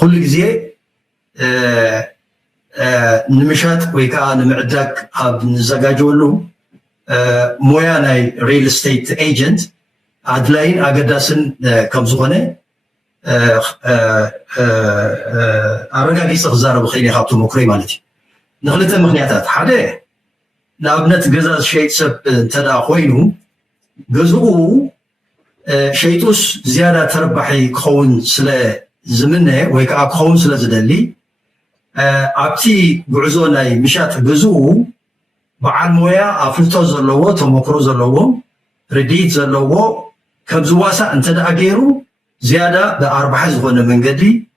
كل جزء نمشات ويكا نمعدك أب نزجاجولو مويا ناي ريل استيت ايجنت عدلاين أقداسن كم زغنة أرجع ليس خزارة بخيني خابتو مكري مالتي نخلت مغنياتات حدا نابنت جزاز شيء سب تدا خوينو جزء شيتوس زيادة تربحي كون سلا زمنه ويكا كون سلا زدلي أبتي بعزوناي مشات جزء بعد مويا أفلتو زلوا تمكرو زلوا رديت زلوا كبزواسا أنت دا أجيرو زيادة بأربعة زغنة من قدي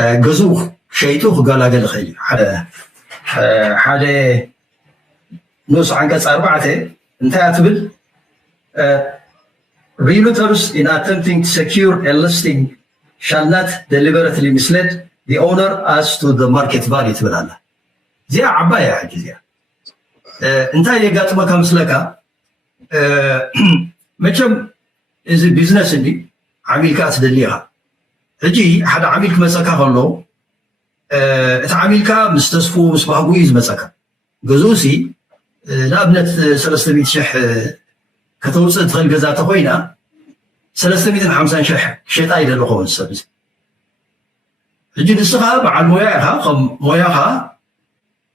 جزء شيتو قال قال خير حدا نص عنك أربعة أنت أتبل realtors in attempting to secure a listing shall not deliberately mislead the owner as to the market value تبلانا زي عباية حاجة زي أنت اللي قات ما كمسلكا متشم إذا business اللي عميل كاس دليها هجي حدا عميل كمسكا خلو تعميل كا مستصفو مسباقويز مسكا جزوسي لابنت 300 شح كتوصل تخيل جزات خوينا 350 شح شيء طايد الأخوان السبز هجي نسخة مع الموياها خم موياها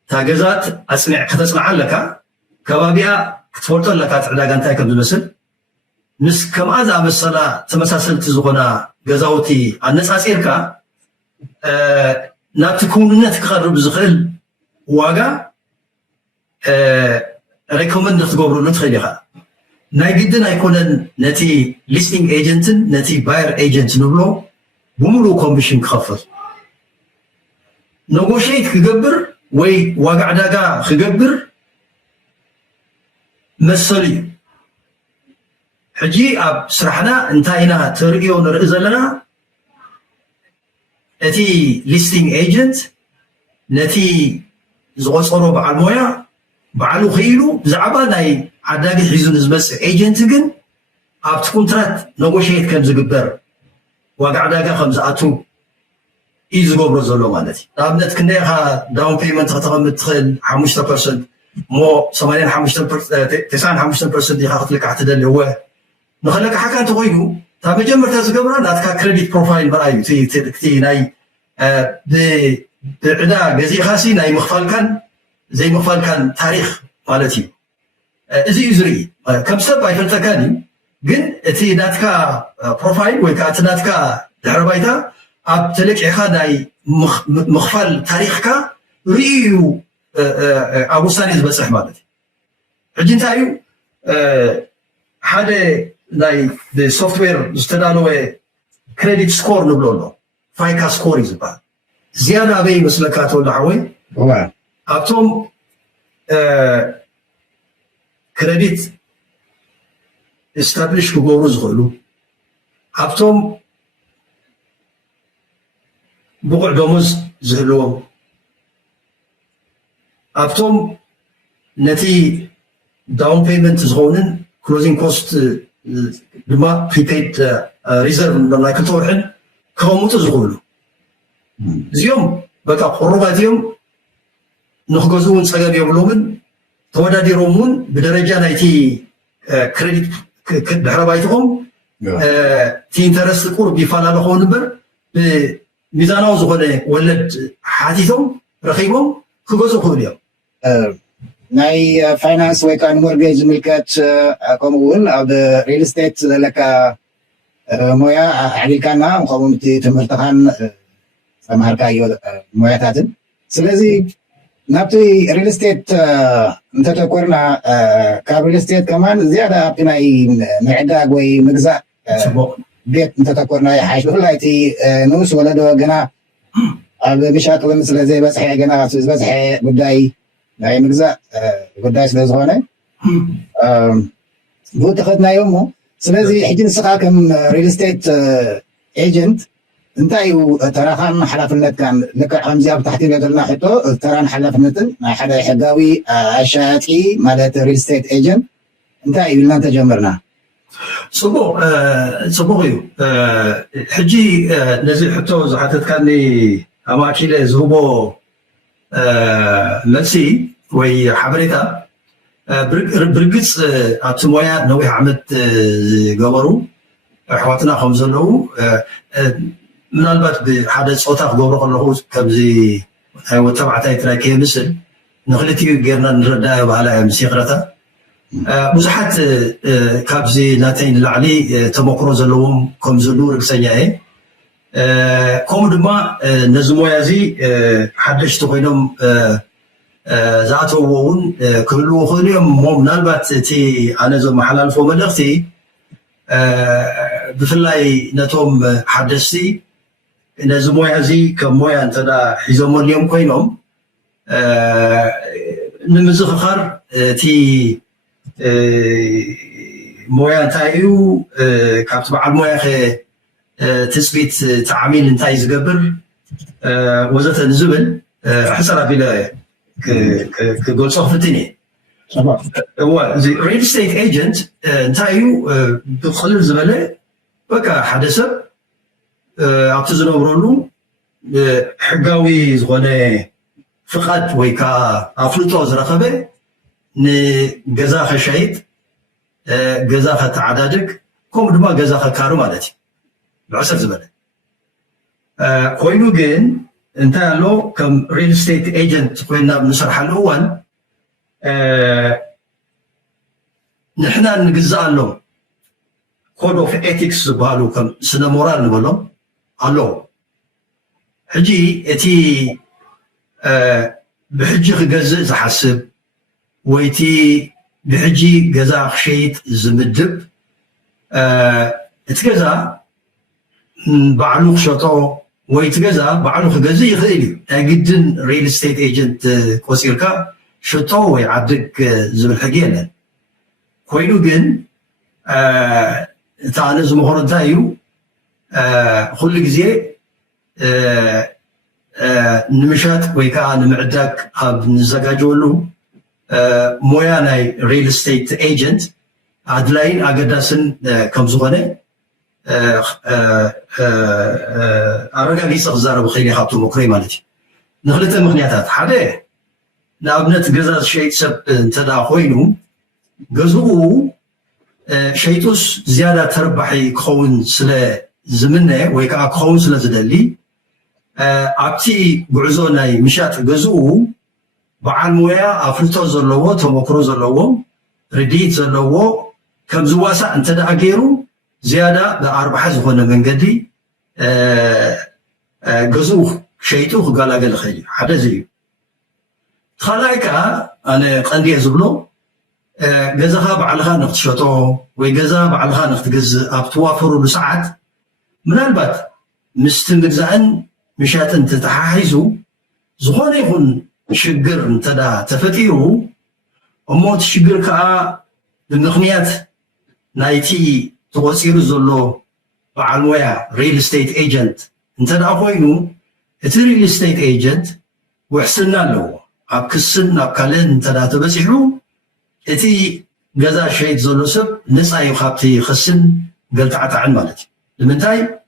تاجزات أسمع كتسمع لك كبابيا كتفورت لك تعلاق أنت كم المثل نس كم هذا مثلا تمساسل تزغنا جزاوتي الناس أسيرك ناتكون نتقرب زخل واجا ريكومند تقبلوا نتخيلها نايجدنا يكونن نتي ليستينج ايجنت نتي باير ايجنت نبلو بملو كوميشن كخفض نغوشيت كجبر وي واقع داقا خجبر مسلي حجي اب سرحنا انتاينا ترقيو نرئز لنا اتي ليستينج ايجنت نتي زغصرو بعد مويا بعلو خيلو زعبا ناي عداقي حيزو نزبس ايجنت جن ابت كونترات نغوشيت كم زقبر واقع داقا خمزاتو إيزو برزولو مالتي نابنت كنيها داون بيمنت خطغم تخل 5% مو 85% 95% دي خاطر لك اعتدال هو نخلك حكا تغينو تا مجمر تزقبرا ناتكا كريديت بروفايل برايو تي ناي بعدا جزي خاسي ناي مخفال كان زي مخفال كان تاريخ مالتي ازي يزري كم سب يفلتكاني جن تي ناتكا بروفايل ويكا تناتكا دحربايتا اب تلك اخاداي مخفل تاريخك ريو ابو ساني زبصح مالتي حجي انتايو حدا لاي دي سوفت وير استدانو كريديت سكور نبلولو فايكا سكور يزبال زياده ابي مسلكاتو دعوي واه ابتوم كريديت استابليش كغورو زغلو ابتوم بقع دموز زهلوهم ابتوم نتي داون بيمنت زغونن كلوزينج كوست دما بريبيد ريزيرف لا كتورحن كومو تزغلو زيوم بقى قرباتيوم نخغزون صغاب يبلومن توداديرومون بدرجه نايتي كريديت دحربايتهم تي انترست قرب يفالالو نبر ميزانو زغله ولد حاتيتهم رخيبهم كغزو خوليو ناي فاينانس ويكان مورجيج ملكات كومون اب ريل استيت لك مويا عليكانا مقومتي تمرتخان سماركايو موياتاتن سلازي نابتي ريل استيت انت تكورنا كاب ريل استيت كمان زياده بناي معداق وي مغزا بيت انت تكورنا يحاش ولايتي نوس ولدو غنا اب مشات ومثل زي بصحي غنا بصحي غداي ناي مغزا غداي سلازونه بو تخدنا يومو سلازي حجي نسقا كم ريل استيت ايجنت انتايو تراخان حلافنت كان لك حمزه تحت يدلنا حتو تران حلافنتن ما حدا حقاوي اشاتي مالت ريل استيت ايجنت انتايو لنا تجمرنا صبغ حجي نزل حتى زحتت كاني أماكن زهبو ملسي وي حبريتا برقص أتمويا نوي عمد قبرو أحواتنا خمزلو من البات بحدث صوتاق قبرو قلناهو كبزي وتبعتاي تراكي مثل نخلتي قيرنا نرداء وعلى مسيقرتا ብዙሓት ካብዚ ናተይ ንላዕሊ ተመክሮ ዘለዎም ከም ዘለዉ ርግፀኛ እየ ከምኡ ድማ ነዚ ሞያ እዚ ሓደሽቲ ኮይኖም ዝኣተውዎ እውን ክህልዎ ክእሉ እዮም እሞ ምናልባት እቲ ኣነ ዘመሓላልፎ መልእኽቲ ብፍላይ ነቶም ሓደሽቲ ነዚ ሞያ እዚ ከም ሞያ እንተዳ ሒዞመልዮም ኮይኖም ንምዝኽኻር እቲ مويا انتايو كابت بعد مويا تثبيت تعامل انتاي زقبر وزت الزبل حصل بلا كقول صفتني هو زي ريل ستيت ايجنت انتايو بدخل الزبله بقى حدث اعتزلوا برولو حقاوي زغونه فقط ويكا افلطو زرخبه نجزا خشيت جزا تعدادك كم دما جزا خكارو مالتي بعشر زبالة كوينو جين انت لو كم ريل ستيت ايجنت كوينا بنشرح الأول نحنا نجزا له كود اوف ايثكس بالو كم سنة مورال نقولهم الو حجي اتي بحجي خجزء زحسب ويتي بحجي جزا خشيت زمدب اتجزا بعلو خشطو ويتجزا بعلو خجزي يخيلي اجدن ريل ستيت ايجنت كوسيركا شطو ويعدك زبل حقينا كوينو جن تاع زمهور تايو كل جزي نمشات ويكا نمعدك اب نزجاجولو مويا ناي ريل ستيت ايجنت عدلاين اقداسن كم زغنه ارغاغي صغزاره بخيلي خاطو مكري مالتي نخلته مخنياتات حدا لابنت غزاز شيء سب انتدا خوينو غزو شيتوس زياده تربحي كون سلا زمنه ويكا كون سلا زدلي ابتي غعزو ناي مشات غزو بعد مويا أفلتو زلوا تمكرو زلوا رديت زلوا كم زواسع أنت دا أجيرو زيادة بأربعة زخونة من قدي جزوخ شيتوخ قال أقل خيلي حدا زيو خلايكا أنا قندي زبلو جزاها بعلها نختشطو ويجزا بعلها نختجز أبتوافروا بساعات من البات مستمجزان مشات أنت تحايزو زخونة يكون شجر انتدا تفتيرو وموت شجر كا بمخنيات نايتي توصير زلو بعلويا ريل ستيت ايجنت انتدا خوينو اتي ريل ستيت ايجنت وحسنا له ابكسن ابكالن انتدا تبسيحو اتي غزا شيت زلو سب نصايو خابتي خسن قلت عن مالتي لمنتاي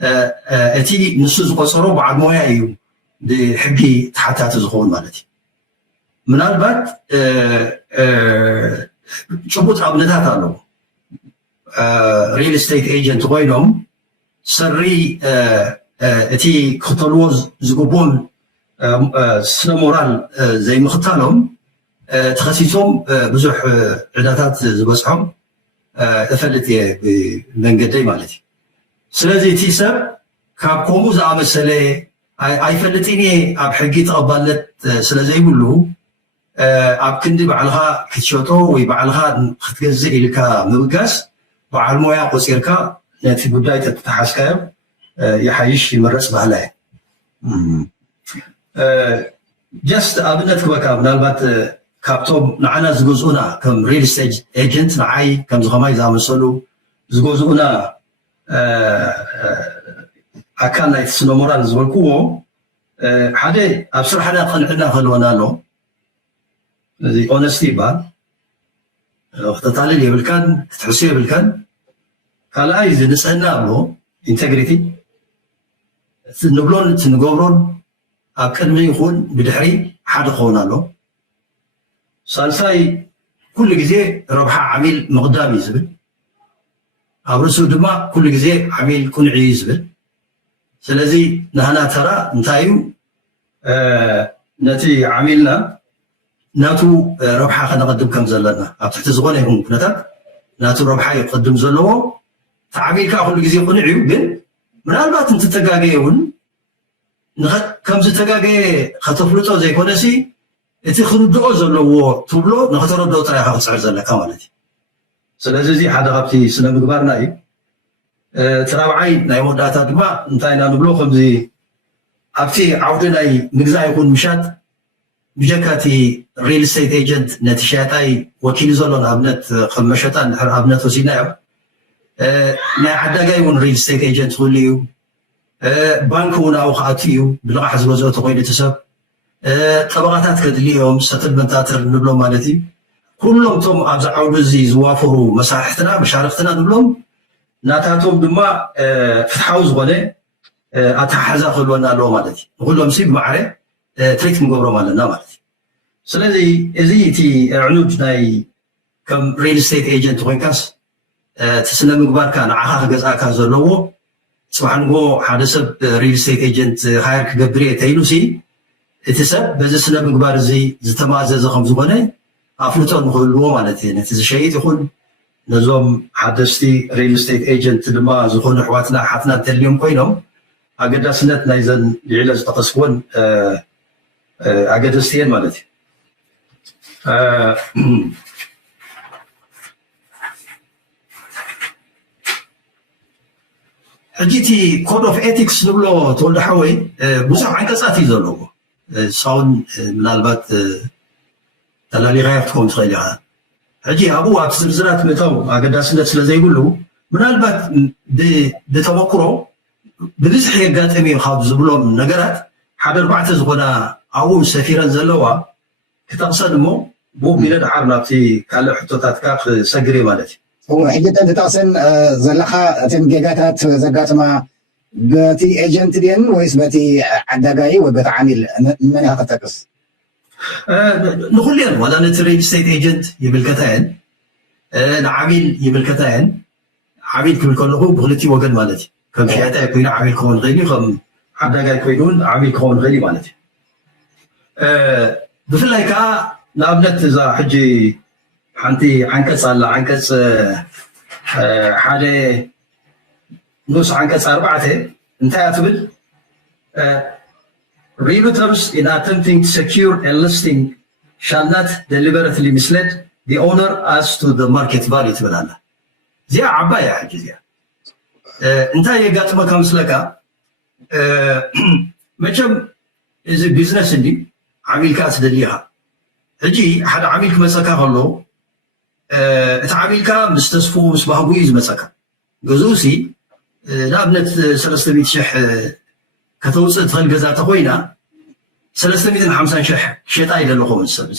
اتي نسوز قصرو بعلويا ايو بحقي تحتات زخون مالتي من البات شبوت عبنتات له ريل ستيت ايجنت غينهم سري اتي كتلوز زقبون سنة مورال زي مختالهم تخسيسهم بزح عداتات زبسحهم افلت من قدي مالتي سلازي تيسب كابكومو زعم السلي አይፈልጥኒ ኣብ ሕጊ ተቐባልነት ስለ ዘይብሉ ኣብ ክንዲ ባዕልኻ ክትሸጦ ወይ ባዕልኻ ክትገዝእ ኢልካ ምብጋስ በዓል ሞያ ቆፂርካ ነቲ ጉዳይ ተተሓስካዮ ይሓይሽ ይመረፅ ባህላ ጀስት ኣብነት ክበካ ምናልባት ካብቶም ንዓና ዝገዝኡና ከም ሪል ስቴት ኤጀንት ንዓይ ከም ዝኸማይ ዝኣመሰሉ ዝገዝኡና أكان لا يتسنو مران زولكوه حدا أبصر حدا قنعنا خلونا له زي أونستي بان اختطالي لي بالكان تحسيه بالكان ካልኣይ ዝንፅህና ብሎ ኢንቴግሪቲ ንብሎን ንገብሮን ኣብ ቅድሚ ይኹን ብድሕሪ ሓደ ክኸውን ኣሎ ሳልሳይ ኩሉ ግዜ ረብሓ ዓሚል ምቕዳም እዩ ዝብል ኣብ ርእሱ ድማ ኩሉ ግዜ ዓሚል ቁንዒ እዩ ዝብል ስለዚ ንህና ተራ እንታይ እዩ ነቲ ዓሚልና ናቱ ረብሓ ከነቐድም ከም ዘለና ኣብ ትሕቲ ዝኾነ ይኹን ኩነታት ናቱ ረብሓ ይቅድም ዘለዎ እቲ ዓሚልካ ኩሉ ግዜ ቁንዕ እዩ ግን ምናልባት እንትተጋገየ እውን ከምዚ ተጋገየ ከተፍልጦ ዘይኮነሲ እቲ ክርድኦ ዘለዎ ትብሎ ንኽተረድኦ ጥራይካ ክትፅዕር ዘለካ ማለት እዩ ስለዚ እዚ ሓደ ካብቲ ስነ ምግባርና እዩ እቲ ራብዓይ ናይ መወዳእታ ድማ እንታይ ኢና ንብሎ ከምዚ ኣብቲ ዓውዲ ናይ ምግዛእ ይኹን ምሻጥ ብጀካ እቲ ሪል ስቴት ኤጀንት ነቲ ሸያጣይ ወኪሉ ዘሎ ንኣብነት ከም መሸጣ እንድሕር ኣብነት ወሲድናዮ ናይ ዓዳጋይ እውን ሪል ስቴት ኤጀንት ክህሉ እዩ ባንክ እውን ኣብኡ ከኣቱ እዩ ብልቓሕ ዝበዝኦ ተኮይኑ እቲ ሰብ ጠበቃታት ከድልዮም ሰትልመንታትር ንብሎም ማለት እዩ ኩሎም እቶም ኣብዚ ዓውዲ እዚ ዝዋፈሩ መሳርሕትና መሻርክትና ንብሎም ናታቶም ድማ ፍትሓዊ ዝኾነ ኣተሓሓዛ ክህልወና ኣለዎ ማለት እዩ ንኩሎም ሲ ብማዕረ ትሪት ክንገብሮም ኣለና ማለት እዩ ስለዚ እዚ እቲ ዕኑድ ናይ ከም ሪል ስቴት ኤጀንት ኮይንካስ እቲ ስነ ምግባርካ ንዓኻ ክገዝኣካ ዘለዎ ፅባሕ ንጎ ሓደ ሰብ ሪል ስቴት ኤጀንት ሃየር ክገብር እየ ተኢሉ ሲ እቲ ሰብ በዚ ስነ ምግባር እዚ ዝተማዘዘ ከም ዝኾነ ኣፍልጦ ንክህልዎ ማለት እዩ ነቲ ዝሸይጥ ይኹን ነዞም ሓደስቲ ሪል ስቴት ኤጀንት ድማ ዝኾኑ ኣሕዋትና ሓፍና እንተድልዮም ኮይኖም ኣገዳስነት ናይዘን ልዕለ ዝጠቐስክዎን ኣገደስቲ እየን ማለት እዩ ሕጂ እቲ ኮድ ኦፍ ኤቲክስ ንብሎ ተወልዶ ሓወይ ብዙሕ ዓንቀፃት እዩ ዘለዎ ሳውን ምናልባት ተላሊኻዮ ክትከውን ትኽእል ኢኻ ሕጂ ኣብኡ ኣብቲ ዝርዝራት ምእታው ኣገዳስነት ስለ ዘይብሉ ምናልባት ብተመክሮ ብብዝሒ የጋጥም እዩ ካብ ዝብሎም ነገራት ሓደ ኣርባዕተ ዝኾና ኣብኡ ሰፊረን ዘለዋ ክጠቕሰን እሞ ብኡ ቢለ ድሓር ናብቲ ካልእ ሕቶታትካ ክሰግር እየ ማለት እዩ ሕጂ ተንትጠቕሰን ዘለካ እተን ጌጋታት ዘጋጥማ በቲ ኤጀንት ድን ወይስ በቲ ዓዳጋይ ወይ በቲ ዓሚል መን ኢኻ ክጠቅስ ንኩሉ እየን ዋላ ነቲ ሪል ስቴት ኤጀንት ይምልከታ እየን ንዓሚል ይምልከታ እየን ዓሚል ክብል ከለኹ ብክልቲኡ ወገን ማለት እዩ ከም ሸያጣይ ኮይኑ ዓሚል ክኸውን ይኽእል እዩ ከም ዓዳጋይ ኮይኑ እውን ዓሚል ክኸውን ይኽእል እዩ ማለት እዩ ብፍላይ ከዓ ንኣብነት እዛ ሕጂ ሓንቲ ዓንቀፅ ኣላ ዓንቀፅ ሓደ ንኡስ ዓንቀፅ 4 እንታይ እያ ትብል Realtors in attempting to secure a listing shall not deliberately mislead the owner as to the market value ትብል ኣላ እዚኣ ዓባይ እያ ሕጂ እዚኣ እንታይ የጋጥመካ ምስለካ መቸም እዚ ቢዝነስ እንዲ ዓሚልካ ትደልይኻ ሕጂ ሓደ ዓሚል ክመፀካ ከሎ እቲ ዓሚልካ ምስ ተስፉ ምስ ባህጉ እዩ ዝመፀካ ገዝኡ ሲ ንኣብነት 300,000 ከተውፅእ ትኽእል ገዛ ተኮይና 350,000 ክሸጣ ይደለኹም ሰብ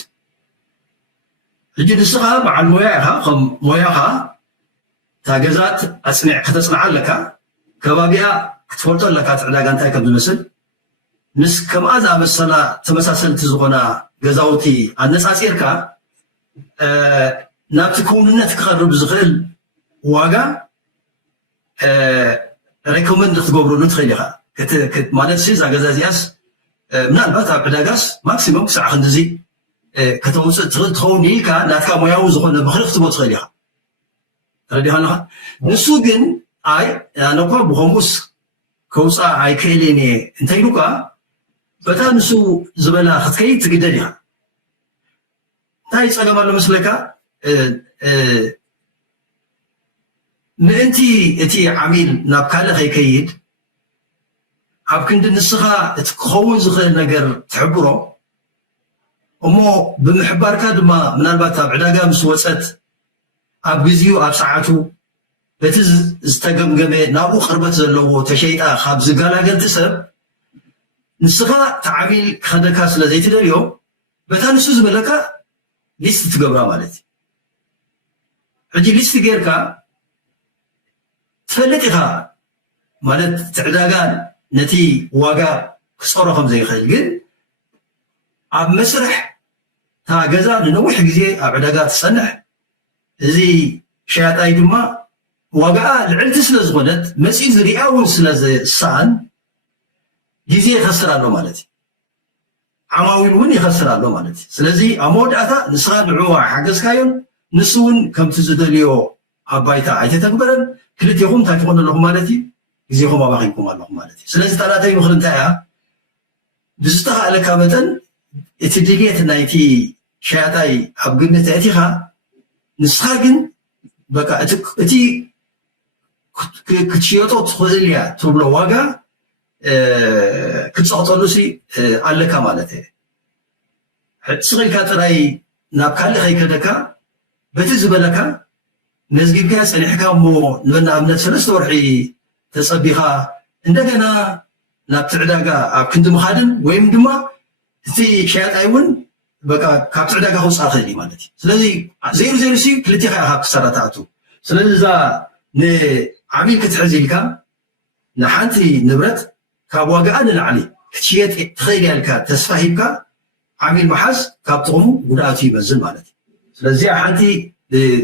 ሕጂ ንስኻ በዓል ሞያ ኢኻ ከም ሞያኻ እታ ገዛት ኣፅኒዕ ከተፅንዓ ኣለካ ከባቢኣ ክትፈልጦ ኣለካ እቲ ዕዳጋ እንታይ ከም ዝመስል ምስ ከምኣ ዝኣመሰላ ተመሳሰልቲ ዝኾና ገዛውቲ ኣነፃፂርካ ናብቲ ክውንነት ክቐርብ ዝኽእል ዋጋ ሬኮመንድ ክትገብረሉ ትኽእል ኢኻ ማለት እዛ ገዛ እዚኣስ ምናልባት ኣብ ዕዳጋስ ማክሲሞም ክሳዕ ክንዲዚ ከተውፅእ ትኽእል ትኸውን ኢልካ ናትካ ሞያዊ ዝኾነ ምኽሪ ክትቦ ትኽእል ኢኻ ተረዲኻ ኣለኻ ንሱ ግን ኣይ ኣነ እኳ ብከምኡስ ከውፃእ ኣይክእልን እየ እንተኢሉካ በታ ንሱ ዝበላ ክትከይድ ትግደድ ኢኻ እንታይ ፀገም ኣሎ መስለካ ምእንቲ እቲ ዓሚል ናብ ካልእ ከይከይድ ኣብ ክንዲ ንስኻ እቲ ክኸውን ዝኽእል ነገር ትሕብሮ እሞ ብምሕባርካ ድማ ምናልባት ኣብ ዕዳጋ ምስ ወፀት ኣብ ግዜኡ ኣብ ሰዓቱ በቲ ዝተገምገመ ናብኡ ቅርበት ዘለዎ ተሸይጣ ካብ ዝገላገልቲ ሰብ ንስኻ ተዓሚል ክኸደካ ስለ ዘይትደልዮ በታ ንሱ ዝበለካ ሊስት ትገብራ ማለት እዩ ሕጂ ሊስት ጌርካ تفلتها مالت تعداقان نتي واقع كسورة خمزة يخيل عب مسرح تا جزا لنوح جزي عداقات الصنع زي شاط أيدما واقع العلت سلز غلط مسيز رياون سلز السان جزي يخسر له مالتي عماويل ون يخسر له مالتي سلزي أمود أتا نسخان عوا حجز كايون نسون كم تزدليو عبايتا عيت تكبرن كلت يوم تكون لهم مالتي جزيهم ما بقيكم لهم مالتي سلزي ثلاثة مخرن تاعها بزتها على كابتن اتدليت نايتي شاطاي حبقنا تأتيها نسخاجن بقى اتي كتشيوتو تخذليا تبلو واقع كتصعطلو سي على كمالته صغير كاتراي نابكال خي كدكا بتزبلكا نزجيب كاس اللي حكى مو لنا من ثلاث ورحي تصبيها عندنا نابتعداقا كنت مخادم ويم دما تي شاط ايون بقى كابتعداقا هو صاخلي مالتي سلازي زيرو سي كلتي خا كسراتاتو سلازي ذا ن عميل كتحزيلكا نحنتي نبرت كابواقا للعلي كتشيت تخيليالكا تسفاهيبكا عميل محز كابتغمو وداتي بزل مالتي سلازي حنتي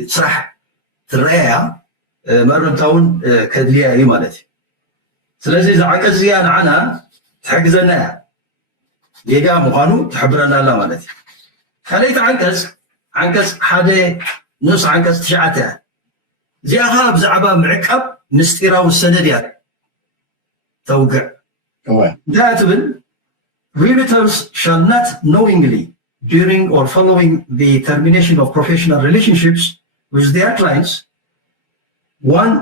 صراح تريا مرمتاون كدليا هي مالتي سلازي إذا عكس زيان عنها تحجزنا يجا مقانو تحبرنا لا مالتي خليت عنكس حدا نص عنكس تشعته زيها بزعبا معكب مستيرا والسنديات توقع داتبن realtors shall not knowingly during or following the termination of professional relationships with their clients one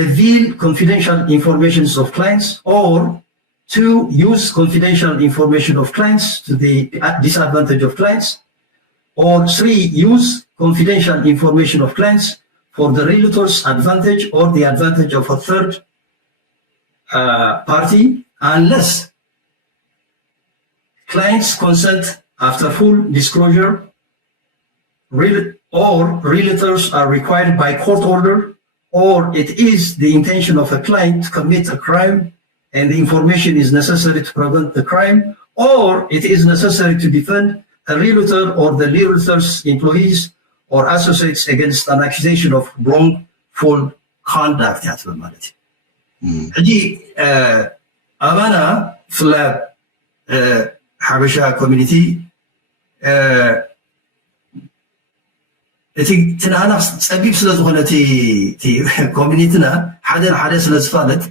reveal confidential information of clients or two use confidential information of clients to the disadvantage of clients or three use confidential information of clients for the realtor's advantage or the advantage of a third party unless clients consent after full disclosure or realtors are required by court order or it is the intention of a client to commit a crime and the information is necessary to prevent the crime, or it is necessary to defend a realtor or the realtor's employees or associates against an accusation of wrongful conduct. هذه أمانة في حبشة community እቲ ትናና ፀቢብ ስለ ዝኾነ እቲ ኮሚኒቲና ሓደ ስለ ዝፋለጥ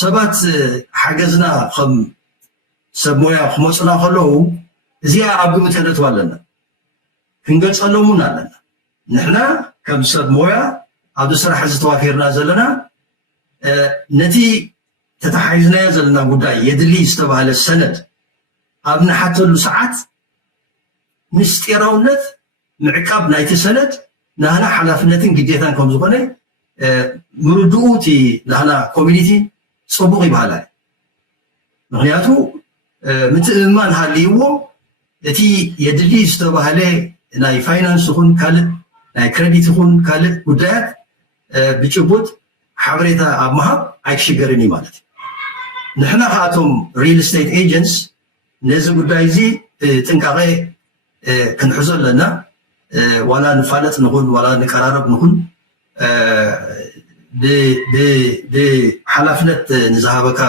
ሰባት ሓገዝና ከም ሰብ ሞያ ክመፁና ከለዉ እዚኣ ኣብ ግምት ከነትዋ ኣለና ክንገልፀሎምን ኣለና ንሕና ከም ሰብ ሞያ ኣብዚ ስራሕ ዝተዋፊርና ዘለና ነቲ ተተሓሒዝናዮ ዘለና ጉዳይ የድሊ ዝተባሃለ ሰነድ ኣብ ንሓተሉ ሰዓት ምስጢራውነት معكاب نايت سند نحن حلفنتين جديتان كم زبنة مردوتي نحن كوميونيتي صبغي بحاله نحياتو متأمن هالليو التي يدلي استوبهاله ناي فاينانس يكون كله ناي كريديت يكون كله ودات بتشبوت حبريتا أبمها عايشي قرني مالتي نحن خاتم ريل استيت ايجنتس نزل قدايزي تنكاغي كنحزن لنا ولا نفلت نقول ولا نقرارب نقول ب حلفنت نزهبك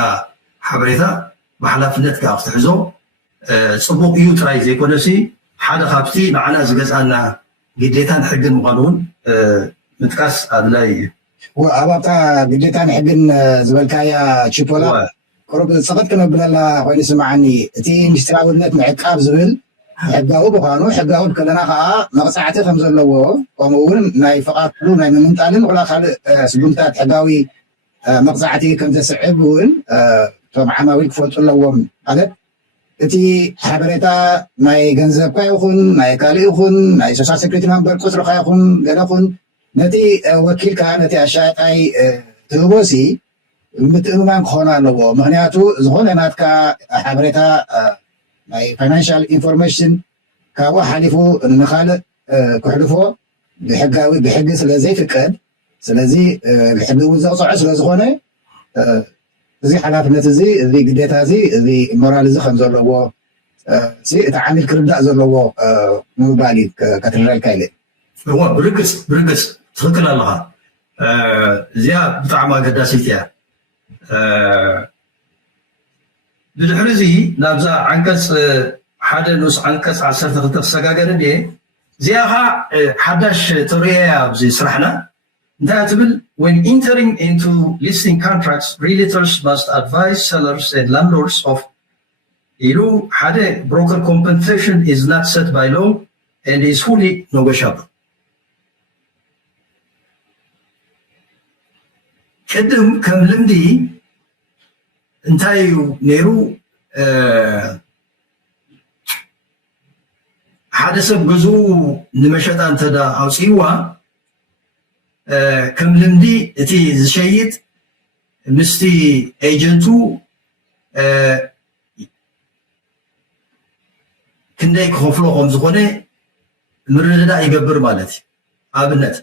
حبريتا بحلفنت كافتحزو صبوق يوترايز يكونسي حدا خابتي معنا زغزانا جديتان حقن قانون متكاس ادلاي وابطا جديتان حقن زبلكايا تشيبولا قرب صفت كنا بلا خوين سمعني تي مشتراودنت معقاب زبل حقاو بخانو حقاو كلنا خا مقصعته خم زلو قومون ناي فقط لو ناي منطالن ولا خال سبنتات حقاوي مقصعتي كم تسعبون طبعا ما ويك فوت لهم هذا تي حبريتا ناي غنزب يكون ناي كالي يكون ناي سوسا سكرتي نمبر قصر خا يكون غنكون نتي وكيل كان نتي اشاطاي تبوسي متأمن خونا لو مهنياتو زغون ناتكا حبريتا ناي فاينانشال انفورميشن كاوا حلفو نخال كحلفو بحقاوي بحق سلا زي فكاد ስለዚ ሕዚ እውን ዘቕፅዖ ስለ ዝኾነ እዚ ሓላፍነት እዚ ግዴታ እዚ ሞራል እዚ ከም ዘለዎ እቲ ዓሚል ክርዳእ ዘለዎ ምባል እዩ ከትረዳልካ ኢለ ብርግፅ ትኽክል ኣለኻ እዚኣ ብጣዕሚ ኣገዳሲት እያ ብድሕሪ እዚ ናብዛ ዓንቀፅ ሓደ ንኡስ ዓንቀፅ 12 ክሰጋገር እየ እዚኣ ኸ ሓዳሽ ተርእያ ኣብዚ ስራሕና እንታይ ትብል when entering into listing contracts realtors must advise sellers and landlords of ኢሉ ሓደ broker compensation is not set by law and is fully negotiable ቅድም ከም ልምዲ እንታይ እዩ ነይሩ ሓደ ሰብ ገዙ ንመሸጣ እንተዳ ኣውፂዋ ከም ልምዲ እቲ ዝሸይጥ ምስቲ ኤጀንቱ ክንደይ ክኸፍሎ ከም ዝኾነ ምርድዳእ ይገብር ማለት እዩ ኣብነት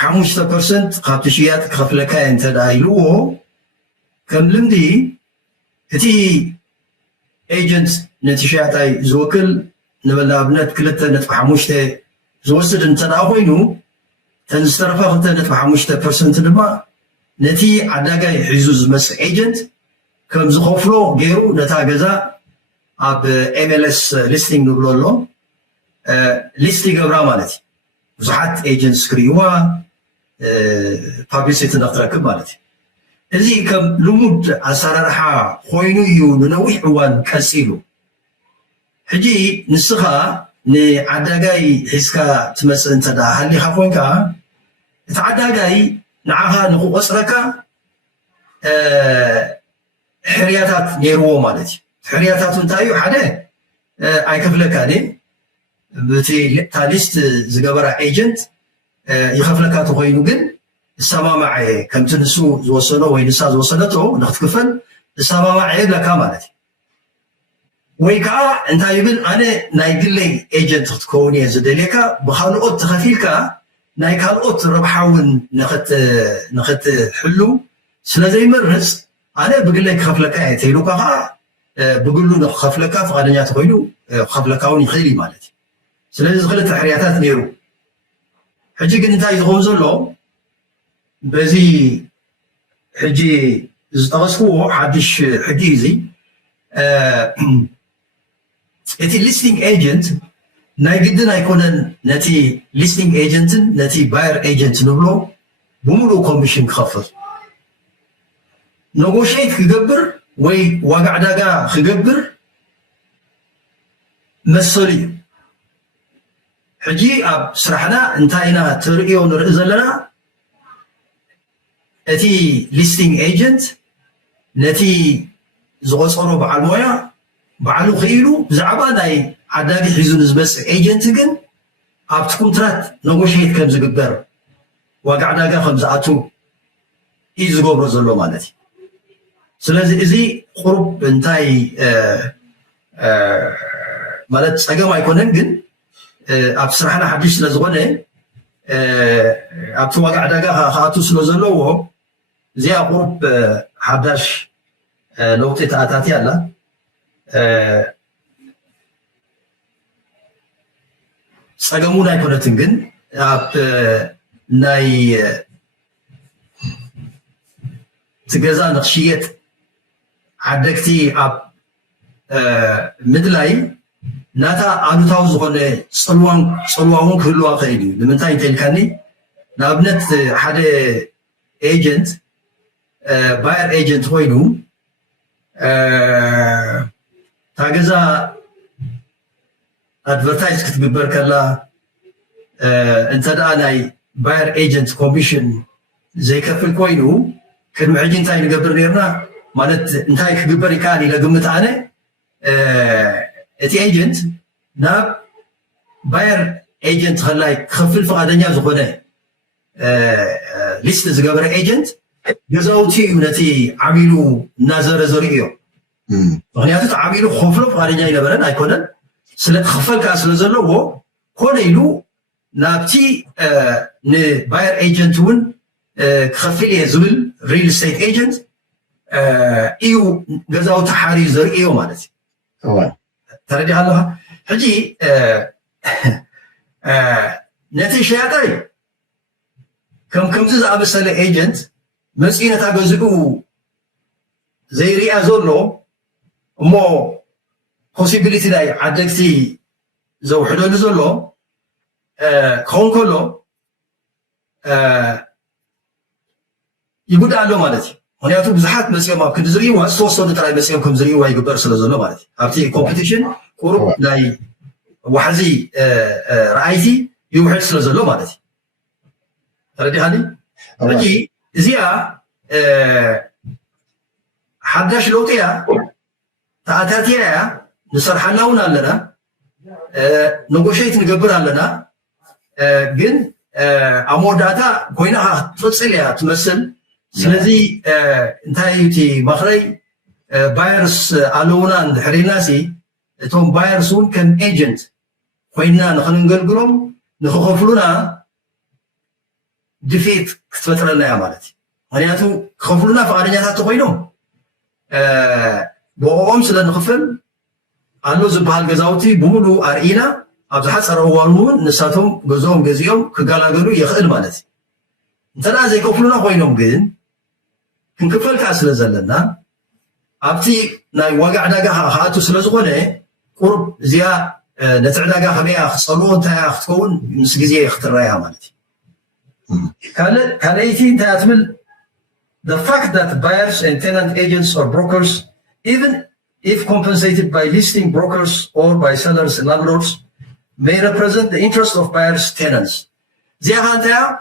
5% ካብቲ ሽያጥ ክኸፍለካ እንተዳ ኢልዎ ከም ልምዲ እቲ ኤጀንት ነቲ ሸያጣይ ዝወክል ንበል ኣብነት 2.5 ዝወስድ እንተዳ ኮይኑ ተን ዝተረፈ 2.5% ድማ ነቲ ዓዳጋይ ሒዙ ዝመፅእ ኤጀንት ከም ዝኸፍሎ ገይሩ ነታ ገዛ ኣብ MLS ሊስቲንግ ንብሎ ኣሎ ሊስት ይገብራ ማለት እዩ ብዙሓት ኤጀንትስ ክርእይዋ ፓብሊሲቲ ንኽትረክብ ማለት እዩ እዚ ከም ልሙድ ኣሰራርሓ ኮይኑ እዩ ንነዊሕ እዋን ቀፂሉ ሕጂ ንስኻ ንዓዳጋይ ሒዝካ ትመፅእ እንተዳ ሃሊኻ ኮንካ እቲ ዓዳጋይ ንዓኻ ንክቆፅረካ ሕርያታት ነይርዎ ማለት እዩ ሕርያታቱ እንታይ እዩ ሓደ ኣይከፍለካን በቲ ሊስት ዝገበራ ኤጀንት ይኸፍለካ ተኮይኑ ግን ዝሰማማዕ ከምቲ ንሱ ዝወሰኖ ወይ ንሳ ዝወሰነቶ ንክትክፈል ዝሰማማዕ የብለካ ማለት እዩ ወይ ከዓ እንታይ ይብል ኣነ ናይ ግለይ ኤጀንት ክትከውን እየ ዝደልየካ ብካልኦት ተኸፊልካ ናይ ካልኦት ረብሓውን ንኽትሕሉ ስለዘይመርፅ ኣነ ብግለይ ክኸፍለካ እየ ተይሉካ ከዓ ብግሉ ንክኸፍለካ ፈቃደኛ ተኮይኑ ክኸፍለካ እውን ይኽእል እዩ ማለት እዩ ስለዚ ክልተ ሕርያታት ነይሩ ሕጂ ግን እንታይ ዝኸውን ዘሎ በዚ ሕጂ ዝጠቐስክዎ ሓድሽ ሕጊ እዚ እቲ ሊስቲንግ ኤጀንት ናይ ግድን ኣይኮነን ነቲ ሊስቲንግ ኤጀንትን ነቲ ባየር ኤጀንት ንብሎ ብምሉእ ኮሚሽን ክኸፍል ኔጎሽየት ክገብር ወይ ዋጋ ዕዳጋ ክገብር መሰሉ እዩ ሕጂ ኣብ ስራሕና እንታይ ኢና ትርእዮ ንርኢ ዘለና እቲ ሊስቲንግ ኤጀንት ነቲ ዝቆፀሮ በዓል ሞያ ባዕሉ ክኢሉ ብዛዕባ ናይ ዓዳጊ ሒዙ ንዝመፅእ ኤጀንት ግን ኣብቲ ኮንትራት ኔጎሽየት ከም ዝግበር ዋጋ ዕዳጋ ከም ዝኣቱ እዩ ዝገብሮ ዘሎ ማለት እዩ ስለዚ እዚ ቁሩብ እንታይ ማለት ፀገም ኣይኮነን ግን ኣብ ስራሕና ሓድሽ ስለ ዝኾነ ኣብቲ ዋጋ ዕዳጋ ክኣቱ ስለ ዘለዎ እዚኣ ቁሩብ ሓዳሽ ለውጢ ተኣታቲ ኣላ ፀገሙን ኣይኮነትን ግን ኣብ ናይ ትገዛ ንክሽየጥ ዓደግቲ ኣብ ምድላይ ናታ ኣሉታዊ ዝኾነ ፅልዋ እውን ክህልዋ ክእል እዩ ንምንታይ እንተኢልካኒ ንኣብነት ሓደ ኤጀንት ባየር ኤጀንት ኮይኑ እታ ገዛ ኣድቨርታይዝ ክትግበር ከላ እንተደኣ ናይ ባየር ኤጀንት ኮሚሽን ዘይከፍል ኮይኑ ቅድሚ ሕጂ እንታይ ንገብር ነርና ማለት እንታይ ክግበር ይከኣል ኢለ ግምት ኣነ እቲ ኤጀንት ናብ ባየር ኤጀንት ከላይ ክኸፍል ፈቃደኛ ዝኾነ ሊስት ዝገበረ ኤጀንት ገዛውቲ እዩ ነቲ ዓሚሉ እናዘረዘሩ እዮም ምክንያቱ እቲ ዓሚሉ ክኸፍሎ ፈቃደኛ ይነበረን ኣይኮነን ክኽፈል ከዓ ስለ ዘለዎ ኮነ ኢሉ نابتي نباير ايجنت ون كخفلي زبل ريل استيت ايجنت ايو غزاو تحاري زر ايو مالتي تردي هالها حجي نتي شياطاي كم زابسل ايجنت مسكينه تاغزو زي ريا زولو مو possibility لاي عدكتي زو حدو زولو كون كله يقول له مالتي هنا تو بزحات مسيو ما كنت زريوا سوسو تراي مسيو كم زريوا يقبر سلازلو مالتي ابتي كومبيتيشن قرب لاي وحزي رايتي يوحد سلازلو مالتي تردي هاني رجي زيا حداش لوطيا تاتاتيا نصرحناونا لنا نغوشيت نقبر لنا ግን አሞርዳታ ኮይና ትፈጽልያ ትመስል ስለዚህ እንታይቲ ማኽረይ ባየርስ አለውና እንድሕሪናሲ እቶም ባየርሱን ከም ኤጀንት ኮይና ንኽንገልግሎም ንኽኸፍሉና ድፌት ክትፈጥረና እያ ማለት እዩ ምክንያቱ ክኸፍሉና ፈቃደኛታት ኮይኖም ብኦም ስለ ንኽፍል ኣሎ ዝበሃል ገዛውቲ ብሙሉ ኣርኢና ኣብ ዝሓፀረ እዋን እውን ንሳቶም ገዝኦም ገዚኦም ክገላገሉ ይኽእል ማለት እዩ እንተና ዘይከፍሉና ኮይኖም ግን ክንክፈልካ ስለ ዘለና ኣብቲ ናይ ዋጋ ዕዳጋ ክኣቱ ስለ ዝኾነ ቁርብ እዚኣ ነቲ ዕዳጋ ከመያ ክፀልዎ እንታይ ክትከውን ምስ ግዜ ክትረአያ ማለት እዩ ካልአይቲ እንታይ ትብል the fact that buyers and tenant agents or brokers even if compensated by listing brokers or by sellers and landlords may represent the interest of buyers tenants زي هانتا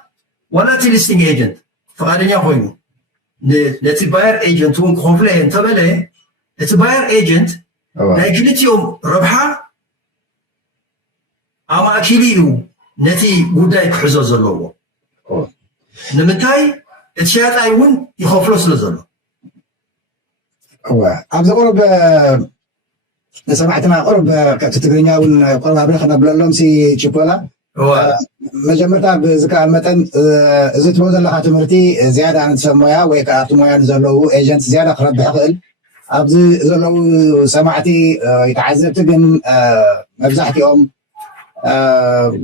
ولا listing agent فقالني خوينو نتي buyer agent ون كومبلي انتبله نتي buyer agent نايكليتيوم ربحا اما اكيليو نتي ጉዳይ ክሕዞ ዘለዎ ንምንታይ እትሸጣይ ውን ይኸፍሎ ስለ ዘሎ ኣብዚ ቁርብ نسمعتنا قرب كتغرينيا ون قرب ابرخنا بلالهم سي تشيبولا مجمرتا بذكاء المتن زيت موزن لها تمرتي زيادة عن تسمويا ويكا اتمويا نزلو ايجنت زيادة قرب بحقل ابز زلو سمعتي يتعذب تقن مبزحتي يوم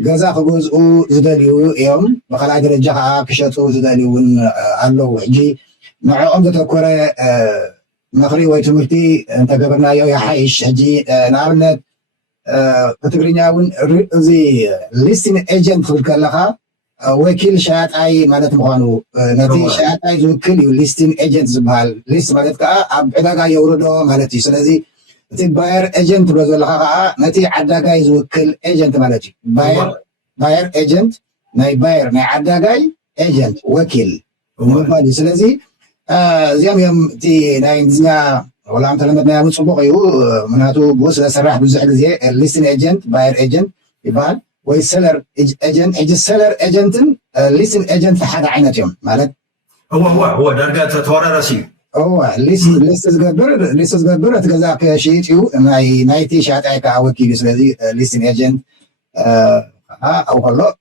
غزا خبوزو زداليو يوم بخلا درجها كشتو زداليو ون اللو حجي معهم تتكوري مخري ويتمرتي انت قبرنا يا حيش هجي نعملت بتقرينيا ون زي ليستين ايجنت خلق لها وكيل شات اي مالت مخانو نتي شات اي وكيل ليستين ايجنت زبال ليست مالت كا عداغا يوردو مالتي سلازي نتي باير ايجنت بلازو لها نتي عداغا يوكل ايجنت مالتي باير ايجنت ناي باير ناي عداغا ايجنت وكيل مالتي سلازي زيام يوم تي ناينزنا ولا عم تلمدنا يا مصبوغ يو مناتو بوس سراح بزح زي ليستن ايجنت باير ايجنت يبال وي سيلر ايجنت سيلر ايجنتن ليستن ايجنت حد عينتهم مالت هو درجات تورارسي هو ليست زغبر تغزاك شيتيو نايتي شاتاي كاوكي سلازي ليستن ايجنت او هلو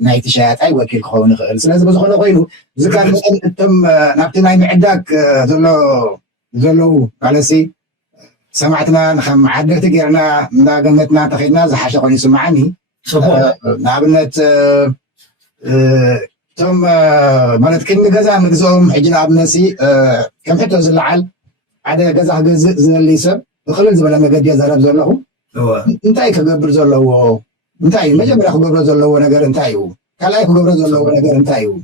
نايت شاتاي وكيل خون خير سلازي بزخونه خوينو زكان انتم نابتي ناي معداك زلو قالسي سمعتنا نخم عدت غيرنا من قمتنا تخينا زحاشه قوني سمعني نابنت تم مالت كن غزا مغزوم حجنا ابنسي كم حتى زلعل عدا غزا زلي سب بخلل زبل مغد يزرب زلو انتي كغبر زلو انتي مجبر كغبر زلو ነገር انتي كلاي كغبر زلو ነገር انتي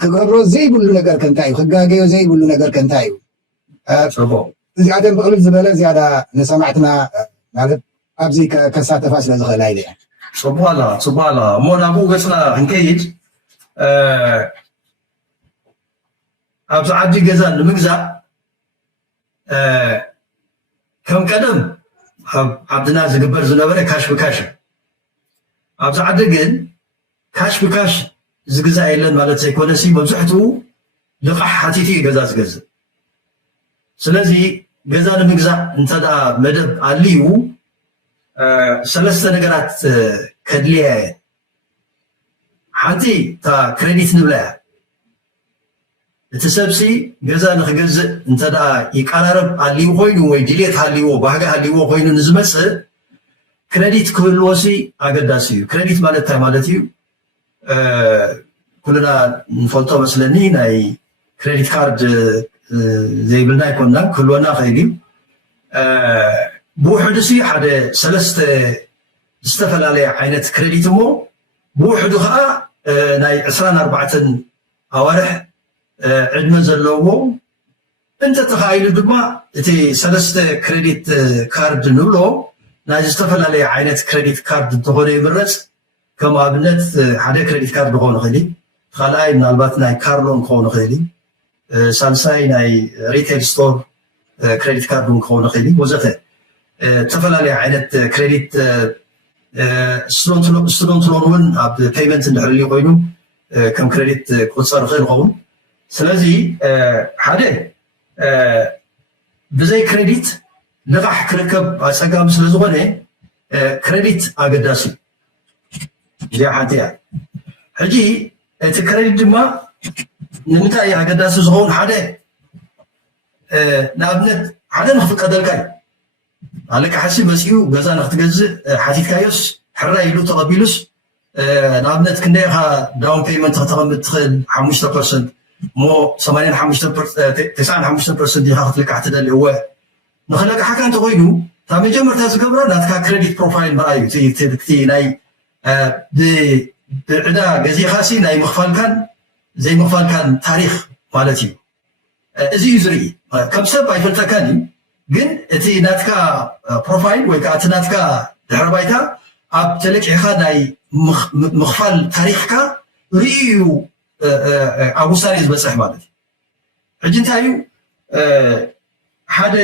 كغبرو زي كل ነገር كنتاي خغاغيو زي كل ነገር كنتاي زياده بقول زبل زياده نسمعتنا ማለት ابزي كساتفا سلا زخلاي لي صبالا مولا ابو غسنا انكيد ابز عدي غزان لمغزا كم قدم عبدنا زغبر زنبره كاش بكاش ابز عدي ግን كاش بكاش زغزا يلن ማለት ሳይኮነሲ መብዛሕቱ ልቃሕ ሓቲቲ ገዛ ዝገዝ ስለዚህ ገዛ ንምግዛእ እንተዳ መደብ ኣልዩ ሰለስተ ነገራት كدليا حانتي تا كريديت نبلا تسبسي جزا نخجز انت دا يقرب عليو خوينو وي ديليت عليو باغا عليو خوينو نزمص كريديت كل وسي اغداسيو كريديت مالتا مالتيو كلنا نفلطو مسلني ناي كريديت كارد زي بلنا يكوننا كلنا خيدي بوحدسي حدا سلسته استفلالي عينت كريديت مو بوحدو خا ناي 24 اوارح عدم زلوو انت تخايل دما تي سلسته كريديت كارد نولو ناي استفلالي عينت كريديت كارد تخوني يمرص كما ابنت حدا كريديت كارد بخون خيدي خلاي منالبات ناي كارلون خون خيدي سالساي ناي ريتيل ستور كريديت كارد خون خيدي وزته تفلالي عينت كريديت ستودنت لون اب بيمنت اللي قوينو كم كريديت قصار غير قوم سلازي حدا بزي كريديت لقح كركب اسقام سلازونه كريديت اقداسي يا حتى حجي تكريديت ما نمتى اقداسي زغون حدا نابنت حدا نخفق دلكاي عليك حسي مسيو غزا نختجز حتيت كايوس حرا يلو تقبيلوس نابنت كنديها داون بيمنت تقمت 5% مو 85% 99% دي خاطر لك حتى اللي هو نخلك حكا انت غينو تا مجمر تاز قبره ناتكا كريديت بروفايل برايو تي ناي بعدا غزي خاسي ناي مخفال كان زي مخفال كان تاريخ مالتي ازي يزري كم سبب يفلتكاني ግን እቲ ናትካ ፕሮፋይል ወይ ከዓ እቲ ናትካ ድሕረ ባይታ ኣብ ተለቂሕካ ናይ ምኽፋል ታሪኽካ ርኢዩ ኣብ ውሳኔ ዝበፅሕ ማለት እዩ ሕጂ እንታይ እዩ ሓደ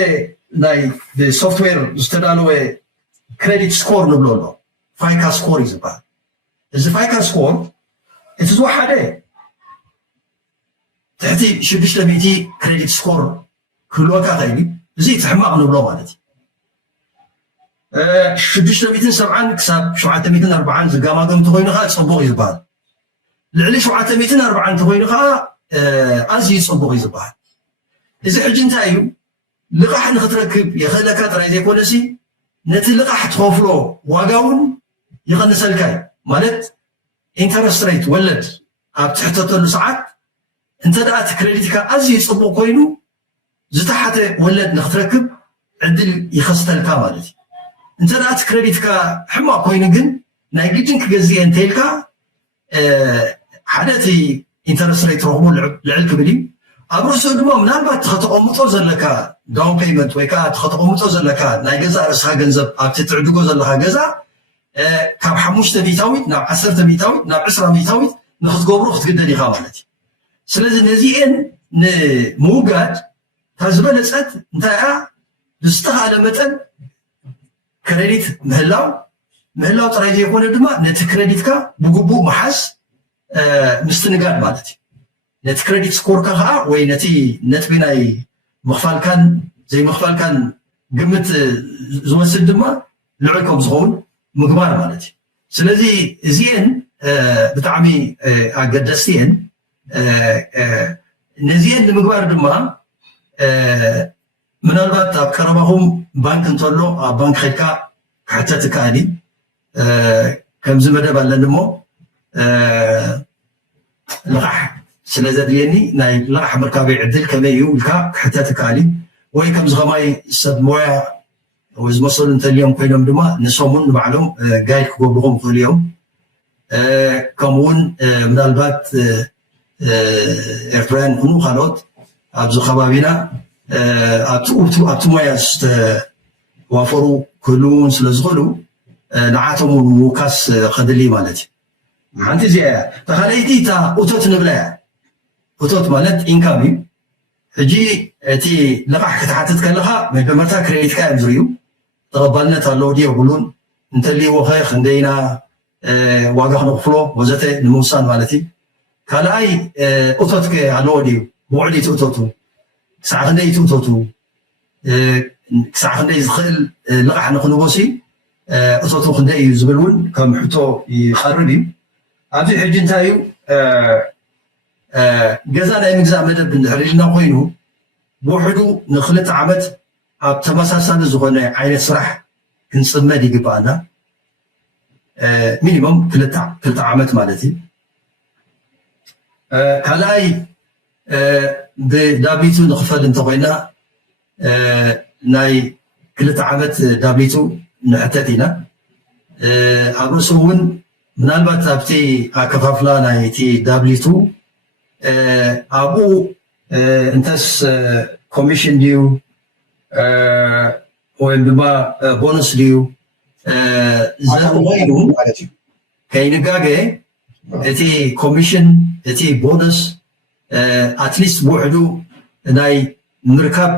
ናይ ሶፍትዌር ዝተዳለወ ክሬዲት ስኮር ንብሎ ኣሎ ፋይካ ስኮር እዩ ዝበሃል እዚ ፋይካ ስኮር እቲ ዝወሓደ ትሕቲ 600 ክሬዲት ስኮር ክህልወካ ኸይዲ زي تحماق نبلو مالتي 670 كساب 740 زقاماقم تخوينخا تصبوغ يزبال لعلي 740 تخوينخا ازي تصبوغ يزبال إذا حج انتايو لقاح نختركب يخلك تراي زي كونسي نتي لقاح تخوفلو واقاون يغنس الكاي مالت انترست ريت ولد اب تحتتلو ساعات انت دات كريديتكا ازي تصبوغ كوينو زتحت ولد نختركب عدل يخستلكا مالتي انت رات كريديتكا حما كوين جن نايجينك جزي انتيلكا حدثي انترست ريت رغبو لعلك بلي ابرسو دما منالبات تخطقمطو زلكا داون بيمنت ويكا تخطقمطو زلكا ناي جزا رسها جنزب اب تتعدقو زلها جزا كاب 5 ميتاوي ناب 10 ميتاوي ناب 10 ميتاوي نخطقبرو ختقدل يخا مالتي سلازي نزيئن نموقات تازبلصت انتايا بستخاله متن كريديت مهلاو طراي يكون دما نت كريديتكا بغبو محس مستنقاد مالتي نت كريديت سكور كها وي نتي نت بناي مخفال كان زي مخفال كان قمت زوسد دما لعلكم زغون مغبار مالتي سلازي زين بتعمي اقدستين نزين المغبار دما منالبات كربهم بانك انتولو بانك خيكا حتى تكالي كم زمدة بالندمو لقح سلازد يني ناي لقح مركابي عدل كميو لكا حتى تكالي وي كم زغماي سد مويا وز مصر انت اليوم كوينهم دما نصومون بعلهم قايد كوبلهم كل يوم كمون منالبات افران كنو خالوت ابزو خبابينا ابتو ماياس وافرو كلون سلازغلو نعاتهم موكاس خدلي مالتي عندي زي تخليتي تا اوتوت نبلا اوتوت مالت انكامي حجي تي لقح كتحاتت كلها من بمرتا كريديت كا امزريو تقبلنا تالو دي يقولون انت اللي وخي خندينا واقع نقفلو وزته نموسان مالتي كالاي اوتوت كي علو دي بوعدي توتوتو ساعه توتوتو ساعه زخل لقح نخنبوسي እቶቱ ክንደይ እዩ ዝብል እውን ከም ሕቶ ይቐርብ እዩ ኣብዚ ሕጂ እንታይ እዩ ገዛ ናይ ምግዛእ መደብ እንድሕር ኢልና ኮይኑ ብውሕዱ ንክልተ ዓመት ኣብ ተመሳሳሊ ዝኾነ ዓይነት ስራሕ ክንፅመድ ይግባአና ሚኒመም ክልተ ዓመት ማለት እዩ ካልኣይ ብዳብሊቱ ንክፈል እንተኮይና ናይ ክልተ ዓመት ዳብሊቱ ንሕተት ኢና ኣብ ርእሱ እውን ምናልባት ኣብቲ ኣከፋፍላ ናይቲ ዳብሊቱ ኣብኡ እንተስ ኮሚሽን ድዩ ወይ ድማ ቦነስ ድዩ ዘርኢ ኮይኑ ከይንጋገ እቲ ኮሚሽን እቲ ቦነስ ኣትሊስት ብውሕዱ ናይ ምርካብ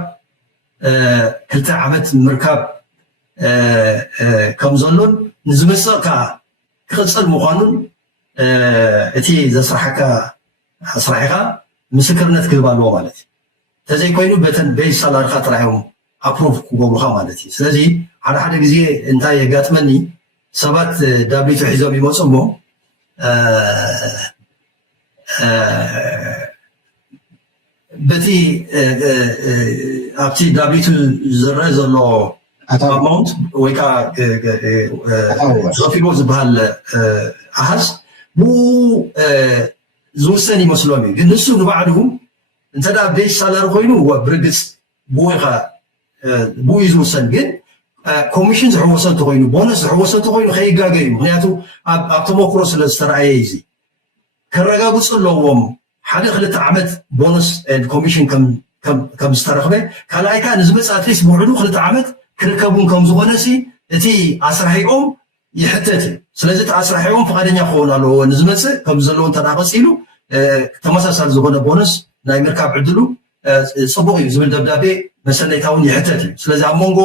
ክልተ ዓመት ምርካብ ከም ዘሎን ንዝመፅእ ከዓ ክቅፅል ምዃኑን እቲ ዘስራሕካ ስራሕካ ምስክርነት ክህብ ኣለዎ ማለት እዩ ተዘይኮይኑ በተን ቤዝ ሳላርካ ጥራሕዮም ኣፕሮቭ ክገብሩካ ማለት እዩ ስለዚ ሓደ ሓደ ግዜ እንታይ የጋጥመኒ ሰባት ዳብሊቱ ሒዞም ይመፁ እሞ በቲ ኣብቲ ዳብሊቱ ዝረአ ዘሎ ኣማውንት ወይ ከዓ ዝኸፊልዎ ዝበሃል ኣሃዝ ብኡ ዝውሰን ይመስሎም እዩ ግን ንሱ ንባዕሉ እንተዳ ቤዝ ሳላሪ ኮይኑ ብርግፅ ብኡ እዩ ዝውሰን ግን ኮሚሽን ዝሕወሶ እንተኮይኑ ቦነስ ዝሕወሶ እንተኮይኑ ከይጋገ እዩ ምክንያቱ ኣብ ተመክሮ ስለ ዝተረኣየ እዚ ከረጋግፁ ኣለዎም ሓደ ክልተ ዓመት ቦነስ ኮሚሽን ከም ዝተረኽበ ካልኣይ ከዓ ንዝመፅእ ኣትሊስት ብውሕዱ ክልተ ዓመት ክርከቡን ከም ዝኾነ እቲ ኣስራሒኦም ይሕተት እዩ ስለዚ እቲ ኣስራሒኦም ፈቃደኛ ክኸውን ኣለዎ ንዝመፅእ ከም ዘለዎ እንተዳ ቀፂሉ ተመሳሳሊ ዝኾነ ቦነስ ናይ ምርካብ ዕድሉ ፅቡቅ እዩ ዝብል ደብዳቤ መሰለይታውን ይሕተት እዩ ስለዚ ኣብ መንጎ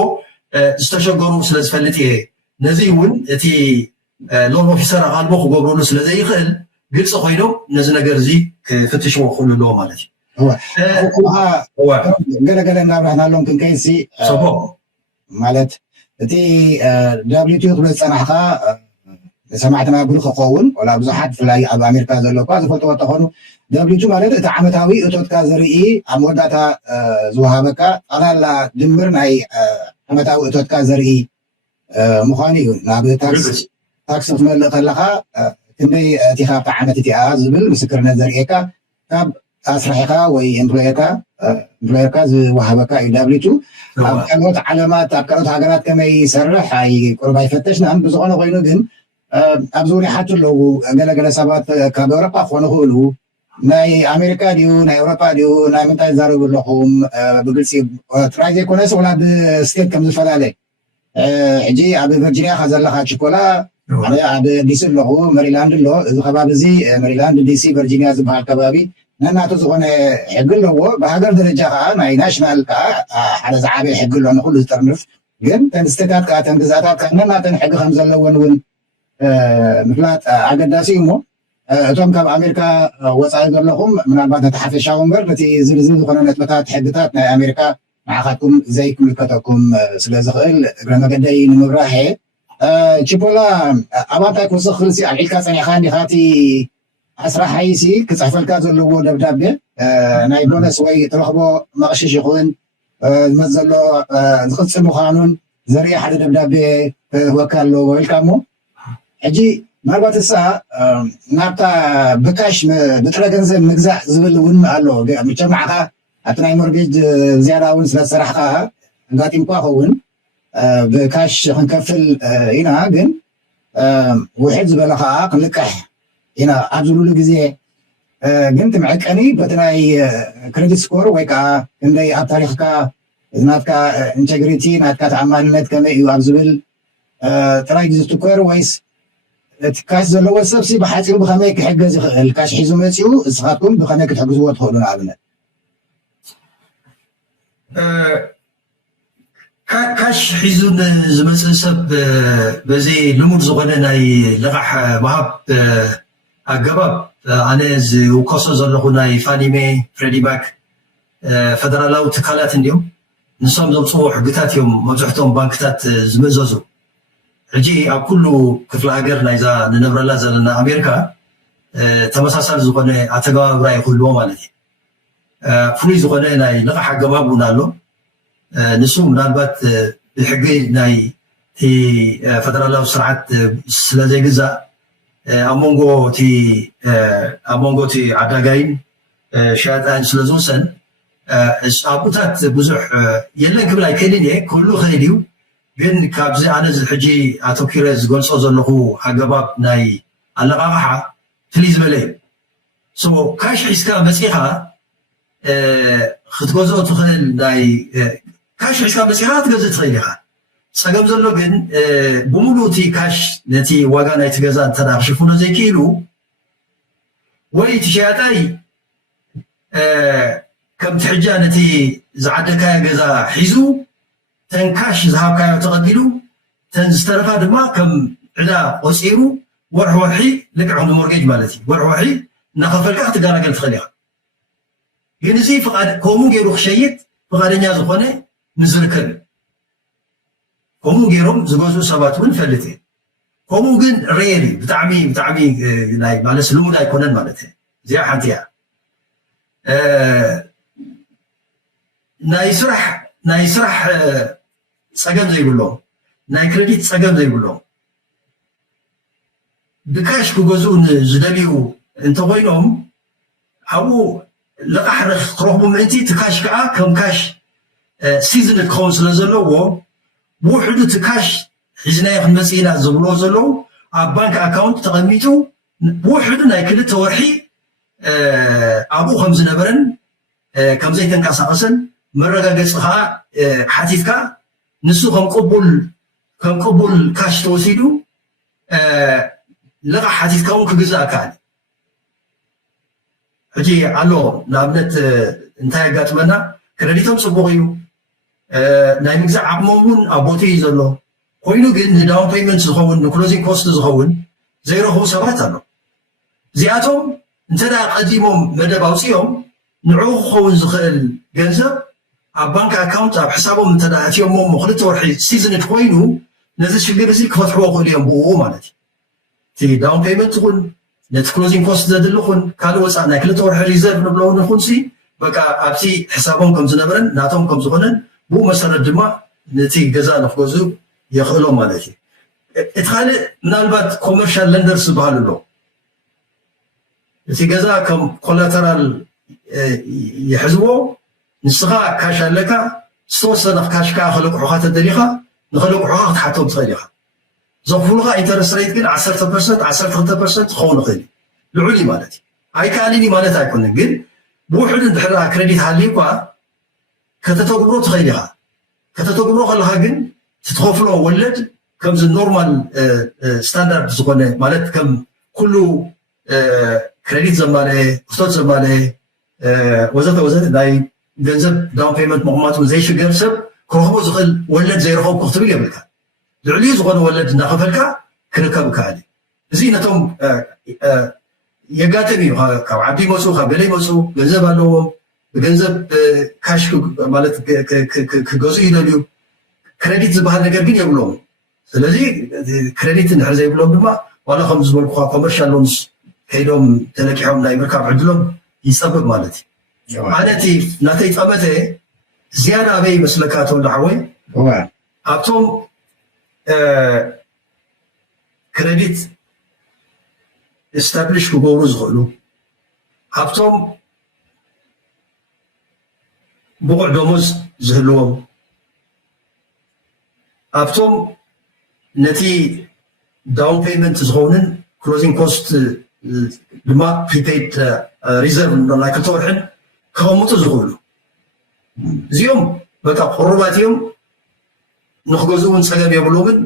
ዝተሸገሩ ስለ ዝፈልጥ እየ ነዚ እውን እቲ ሎን ኦፊሰር ኣቓልቦ ክገብረሉ ስለዘይኽእል ግልፂ ኮይኖም ነዚ ነገር እዚ ክፍትሽዎ ክኽእሉ ኣለዎ ማለት እዩ ገለገለ እናብራህናሎም ክንከይሲ ማለት እቲ ዳብሊቱ ክብል ፀናሕካ ሰማዕትና ብሉ ክኸውን ወላ ብዙሓት ብፍላይ ኣብ ኣሜሪካ ዘሎ እኳ ዝፈልጥዎ እንተኾኑ ዳብሊቱ ማለት እቲ ዓመታዊ እቶትካ ዝርኢ ኣብ መወዳእታ ዝወሃበካ ጠቕላላ ድምር ናይ ዓመታዊ እቶትካ ዘርኢ ምዃኑ እዩ ናብ ታክሲ ክትመልእ ከለካ ክንደይ እቲኻ ኣብታ ዓመት እቲኣ ዝብል ምስክርነት ዘርእየካ ካብ ኣስራሒኻ ወይ ኤምፕሎየርካ ዝወሃበካ እዩ ዳብሊቱ ኣብ ካልኦት ዓለማት ኣብ ካልኦት ሃገራት ከመይ ይሰርሕ ቁርብ ኣይፈተሽናን ብዝኾነ ኮይኑ ግን ኣብዚ እውን ይሓቱ ኣለዉ ገለገለ ሰባት ካብ ኤውሮጳ ክኾኑ ይኽእሉ ናይ ኣሜሪካ ድዩ ናይ ኤውሮጳ ድዩ ናይ ምንታይ ዝዛረቡ ኣለኹም ብግልፂ ጥራይ ዘይኮነስ ወላ ብስቴት ከም ዝፈላለየ ሕጂ ኣብ ቨርጂንያ ዘለካ ችኮላ ኣብ ዲሲ ኣለኹ መሪላንድ ኣሎ እዚ ከባቢ እዚ መሪላንድ ዲሲ ቨርጂንያ ዝበሃል ከባቢ ነናቱ ዝኾነ ሕጊ ኣለዎ ብሃገር ደረጃ ከዓ ናይ ናሽናል ከዓ ሓደ ዝዓበየ ሕጊ ኣሎ ንኩሉ ዝጠርንፍ ግን ተን ስቴታት ከዓ ተን ግዛእታት ከዓ ነናተን ሕጊ ከም ዘለወን እውን ምፍላጥ ኣገዳሲ እዩ እሞ እቶም ካብ ኣሜሪካ ወፃኢ ዘለኹም ምናልባት ነቲ ሓፈሻዊ እምበር ነቲ ዝርዝር ዝኾነ ነጥብታት ሕግታት ናይ ኣሜሪካ ንዓኻትኩም ዘይክምልከተኩም ስለ ዝኽእል እግረ መገደይ ንምብራህ ችፖላ ኣብ እንታይ ክውስኽ ክእል ኣልዒልካ ፀኒሕካ እንዲኻ እቲ ኣስራሓይሲ ክፅሕፈልካ ዘለዎ ደብዳቤ ናይ ቦነስ ወይ ትረኽቦ መቕሽሽ ይኹን ዝመፅ ዘሎ ዝቕፅል ምዃኑን ዘርኢ ሓደ ደብዳቤ ክህበካ ኣለዎ ኢልካ እሞ ሕጂ ምናልባት እሳ ናብታ ብካሽ ብጥረ ገንዘብ ምግዛእ ዝብል እውን ኣሎ ምቸም ንዓኻ ኣብቲ ናይ ሞርጌጅ ዝያዳ እውን ስለ ዝሰራሕካ ኣጋጢምኳ ኸውን ብካሽ ክንከፍል ኢና ግን ውሕድ ዝበለ ከዓ ክንልቅሕ ኢና ኣብ ዝብሉ ግዜ ግን ትምዕቀኒ በቲ ናይ ክሬዲት ስኮር ወይ ከዓ ክንደይ ኣብ ታሪክካ ናትካ ኢንቴግሪቲ ናትካ ተኣማንነት ከመይ እዩ ኣብ ዝብል ጥራይ ዝትኮር ወይስ እቲ ካሽ ዘለዎ ሰብሲ ብሓፂሩ ብኸመይ ክሕገዝ ይኽእል ካሽ ሒዙ መፂኡ እስኻትኩም ብኸመይ ክትሕግዝዎ ትኽእሉ ንኣብነት ካሽ ሒዙ ዝመፅእ ሰብ በዚ ልሙድ ዝኾነ ናይ ልቓሕ ምሃብ ኣገባብ ኣነ ዝውከሶ ዘለኹ ናይ ፋኒሜ ፍሬዲባክ ፈደራላዊ ትካላት እንዲዮም ንሶም ዘምፅዎ ሕግታት እዮም መብዛሕትኦም ባንክታት ዝምእዘዙ ሕጂ ኣብ ኩሉ ክፍለ ሃገር ናይዛ ንነብረላ ዘለና ኣሜሪካ ተመሳሳሊ ዝኾነ ኣተገባብራ ይኽህልዎ ማለት እዩ ፍሉይ ዝኾነ ናይ ልቓሕ ኣገባብ እውን ኣሎ ንሱ ምናልባት ብሕጊ ናይ ፈደራላዊ ስርዓት ስለ ዘይግዛእ ኣብ መንጎ እቲ ዓዳጋይን ሸያጣይን ስለ ዝውሰን ኣብኡታት ብዙሕ የለን ክብል ኣይክእልን እየ ክህሉ ክእል እዩ ግን ካብዚ ኣነ ሕጂ ኣተኪረ ዝገልፆ ዘለኹ ኣገባብ ናይ ኣለቓቕሓ ፍልይ ዝበለ እዩ ካሽ ሒዝካ መፂኻ ክትገዝኦ ትኽእል ናይ ካሽ ሒዝካ መፂኻ ክትገዝእ ትኽእል ኢኻ ፀገም ዘሎ ግን ብሙሉእ እቲ ካሽ ነቲ ዋጋ ናይቲ ገዛ እንተዳ ክሽፍኖ ዘይክኢሉ ወይ እቲ ሸያጣይ ከምቲ ሕጃ ነቲ ዝዓደካዮ ገዛ ሒዙ ተን ካሽ ዝሃብካዮ ተቐቢሉ ተን ዝተረፋ ድማ ከም ዕዳ ቆፂሩ ወርሒ ወርሒ ልክዕ ከም ሞርጌጅ ማለት እዩ ወርሒ ወርሒ እናኸፈልካ ክትገላገል ትኽእል ኢኻ ግን እዚ ከምኡ ገይሩ ክሸይጥ ፍቓደኛ ዝኾነ ምዝርከብ እዩ ከምኡ ገይሮም ዝገዝኡ ሰባት እውን ፈልጥ እየ ከምኡ ግን ሬር እዩ ብጣዕሚ ብጣዕሚ ናይ ማለት ልሙድ ኣይኮነን ማለት እዩ እዚኣ ሓንቲ እያ ናይ ስራሕ ፀገም ዘይብሎም ናይ ክሬዲት ፀገም ዘይብሎም ብካሽ ክገዝኡ ዝደልዩ እንተኮይኖም ኣብኡ ልቓሕ ክረኽቡ ምእንቲ እቲ ካሽ ከዓ ከም ካሽ ሲዝን ክኸውን ስለ ዘለዎ ውሕዱ እቲ ካሽ ሒዝናዮ ክንመፅእ ኢና ዝብልዎ ዘለዉ ኣብ ባንክ ኣካውንት ተቐሚጡ ውሕዱ ናይ 2 ወርሒ ኣብኡ ከም ዝነበረን ከም ዘይተንቀሳቐሰን መረጋገፂ ከዓ ሓቲትካ ንሱ ከም ቅቡል ካሽ ተወሲዱ ልቓሕ ሓቲትካ እውን ክግዛእ ኣካል ሕጂ ኣሎ ንኣብነት እንታይ ኣጋጥመና ክረዲቶም ፅቡቕ እዩ ናይ ምግዛእ ዓቕሞም እውን ኣብ ቦቴ እዩ ዘሎ ኮይኑ ግን ንዳውን ፔይመንት ዝኸውን ንክሎዚንግ ኮስት ዝኸውን ዘይረኽቡ ሰባት ኣሎ እዚኣቶም እንተዳ ቀዲሞም መደብ ኣውፅኦም ንዕኡ ክኸውን ዝኽእል ገንዘብ ኣብ ባንክ ኣካውንት ኣብ ሕሳቦም እንተዳ እትዮሞ 2 ወርሒ ሲዝን ኮይኑ ነዚ ሽግር እዚ ክፈትሕዎ ክእሉ እዮም ብኡ ማለት እዩ እቲ ዳውን ፔይመንት ይኹን ነቲ ክሎዚንግ ኮስት ዘድሊ ኹን ካልእ ወፃእ ናይ 2 ወርሒ ሪዘርቭ ንብለውን ይኹን በቃ ኣብቲ ሕሳቦም ከም ዝነበረን ናቶም ከም ዝኾነን ብኡ መሰረት ድማ ነቲ ገዛ ንክገዝኡ የኽእሎም ማለት እዩ እቲ ካልእ ምናልባት ኮመርሻል ለንደርስ ዝበሃሉ ኣሎ እቲ ገዛ ከም ኮላተራል ይሕዝዎ ንስኻ ካሽ ኣለካ ዝተወሰነ ካሽ ከዓ ከለቁሑካ ተደሊኻ ንኸለቁሑካ ክትሓቶም ትኽእል ኢኻ ዘኽፍሉካ ኢንተረስት ሬት ግን 10% 12% ክኸውን ይኽእል እዩ ልዑል እዩ ማለት እዩ ኣይከኣልን እዩ ማለት ኣይኮነን ግን ብውሕዱ እንድሕር ክሬዲት ሃልዩካ ከተተግብሮ ትኽእል ኢኻ ከተተግብሮ ከለካ ግን ትትኸፍሎ ወለድ ከምዚ ኖርማል ስታንዳርድ ዝኾነ ማለት ከም ኩሉ ክሬዲት ዘማለየ ክቶት ዘማለየ ወዘተ ወዘተ ናይ ገንዘብ ዳውን ፔይመንት ምቕማጡ ዘይሽገር ሰብ ክረኽቦ ዝኽእል ወለድ ዘይረኸብኩ ክትብል የብልካ ልዕልዩ ዝኾነ ወለድ እናኸፈልካ ክርከብ ይከኣል እዚ ነቶም የጋጥም እዩ ካብ ዓዲ ይመፁ ካብ ገለ ይመፁ ገንዘብ ኣለዎም ብገንዘብ ካሽ ማለት ክገዝኡ ይደልዩ ክሬዲት ዝበሃል ነገር ግን የብሎም ስለዚ ክሬዲት እንድሕር ዘይብሎም ድማ ዋላ ከም ዝበልኩካ ኮመርሻል ሎንስ ከይዶም ተለቂሖም ናይ ምርካብ ዕድሎም ይፀብብ ማለት እዩ ኣነ እቲ ናተይ ጠመተ ዝያዳ ኣበይ ይመስለካ እቶም ዳዕወይ ኣብቶም ክሬዲት ኤስታብሊሽ ክገብሩ ዝኽእሉ ኣብቶም ብቑዕ ደሞዝ ዝህልዎም ኣብቶም ነቲ ዳውን ፔይመንት ዝኸውንን ክሎዚንግ ኮስት ድማ ፕሪፔይድ ሪዘርቭ ናይ 2 ወርሕን ክቐምጡ ዝኽእሉ እዚኦም በቃ ቁሩባት እዮም ንክገዝኡ እውን ፀገም የብሎምን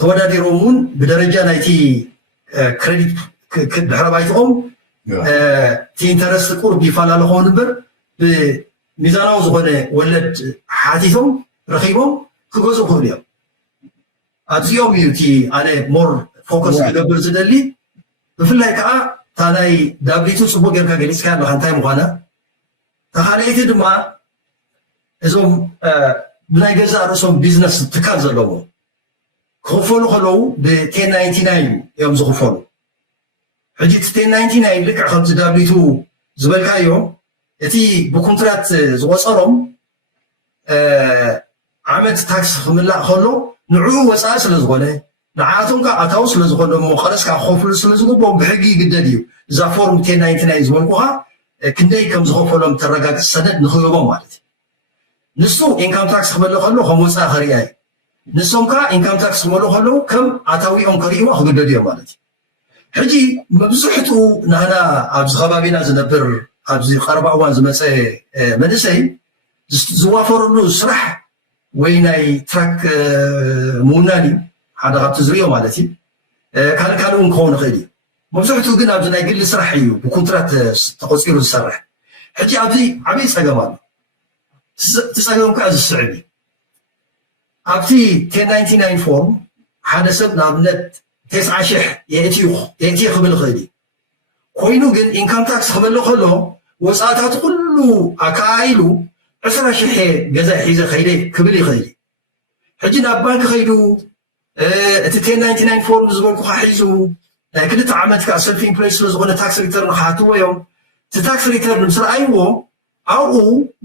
ተወዳዲሮም እውን ብደረጃ ናይቲ ክሬዲት ድሕረ ባይትኦም እቲ ኢንተረስት ቁርብ ይፈላለ ክኸውን እምበር ብሚዛናዊ ዝኾነ ወለድ ሓቲቶም ረኺቦም ክገዝኡ ክእሉ እዮም ኣብዚኦም እዩ እቲ ኣነ ሞር ፎከስ ክገብር ዝደሊ ብፍላይ ከዓ እታ ናይ ዳብሊቱ ፅቡቅ ጌርካ ገሊፅካ ኣለካ እንታይ ምዃና ተኻልአይቲ ድማ እዞም ብናይ ገዛ ርእሶም ቢዝነስ ትካል ዘለዎ ክኸፈሉ ከለዉ ብ1099 እዮም ዝኽፈሉ ሕጂ እቲ 1099 ልክዕ ከምዚ ዳብሊቱ ዝበልካዮ እቲ ብኮንትራት ዝቆፀሮም ዓመት ታክስ ክምላእ ከሎ ንዕኡ ወፃኢ ስለ ዝኾነ ንዓቶም ከዓ ኣታዊ ስለ ዝኾነ እሞ ቀለስካ ክኸፍሉ ስለ ዝግብኦም ብሕጊ ይግደድ እዩ እዛ ፎርም 1099 ዝበልኩኻ ክንደይ ከም ዝኸፈሎም ተረጋግፅ ሰነድ ንክህቦም ማለት እዩ ንሱ ኢንካም ታክስ ክመልእ ከሎ ከም ወፃኢ ከርያ እዩ ንሶም ከዓ ኢንካም ታክስ ክመልኡ ከለዉ ከም ኣታዊኦም ከርእይዎ ክግደዱ እዮም ማለት እዩ ሕጂ መብዛሕትኡ ንህና ኣብዚ ከባቢና ዝነብር ኣብዚ ቀረባ እዋን ዝመፀ መንእሰይ ዝዋፈረሉ ስራሕ ወይ ናይ ትራክ ምውናን እዩ ሓደ ካብቲ ዝርዮ ማለት እዩ ካልእ ካልእ እውን ክኸውን ይኽእል እዩ መብዛሕትኡ ግን ኣብዚ ናይ ግሊ ስራሕ እዩ ብኮንትራት ተቆፂሩ ዝሰርሕ ሕጂ ኣብዚ ዓብዪ ፀገም ኣሎ እቲ ፀገም ከዓ ዝስዕብ እዩ ኣብቲ 1099 ፎርም ሓደ ሰብ ንኣብነት 90,000 የእትዩ ክብል ይኽእል እዩ ኮይኑ ግን ኢንካም ታክስ ክመልእ ከሎ ወፃእታት ኩሉ ኣከኣኢሉ 20,000 ገዛ ሒዘ ከይደ ክብል ይኽእል እዩ ሕጂ ናብ ባንኪ ከይዱ እቲ 1099 ፎርም ዝበልኩካ ሒዙ ናይ 2 ዓመት ከዓ ሰልፊ ኢምፕሎይ ስለ ዝኾነ ታክስ ሪተርን ክሓትዎ እዮም እቲ ታክስ ሪተርን ምስ ረኣይዎ ኣብኡ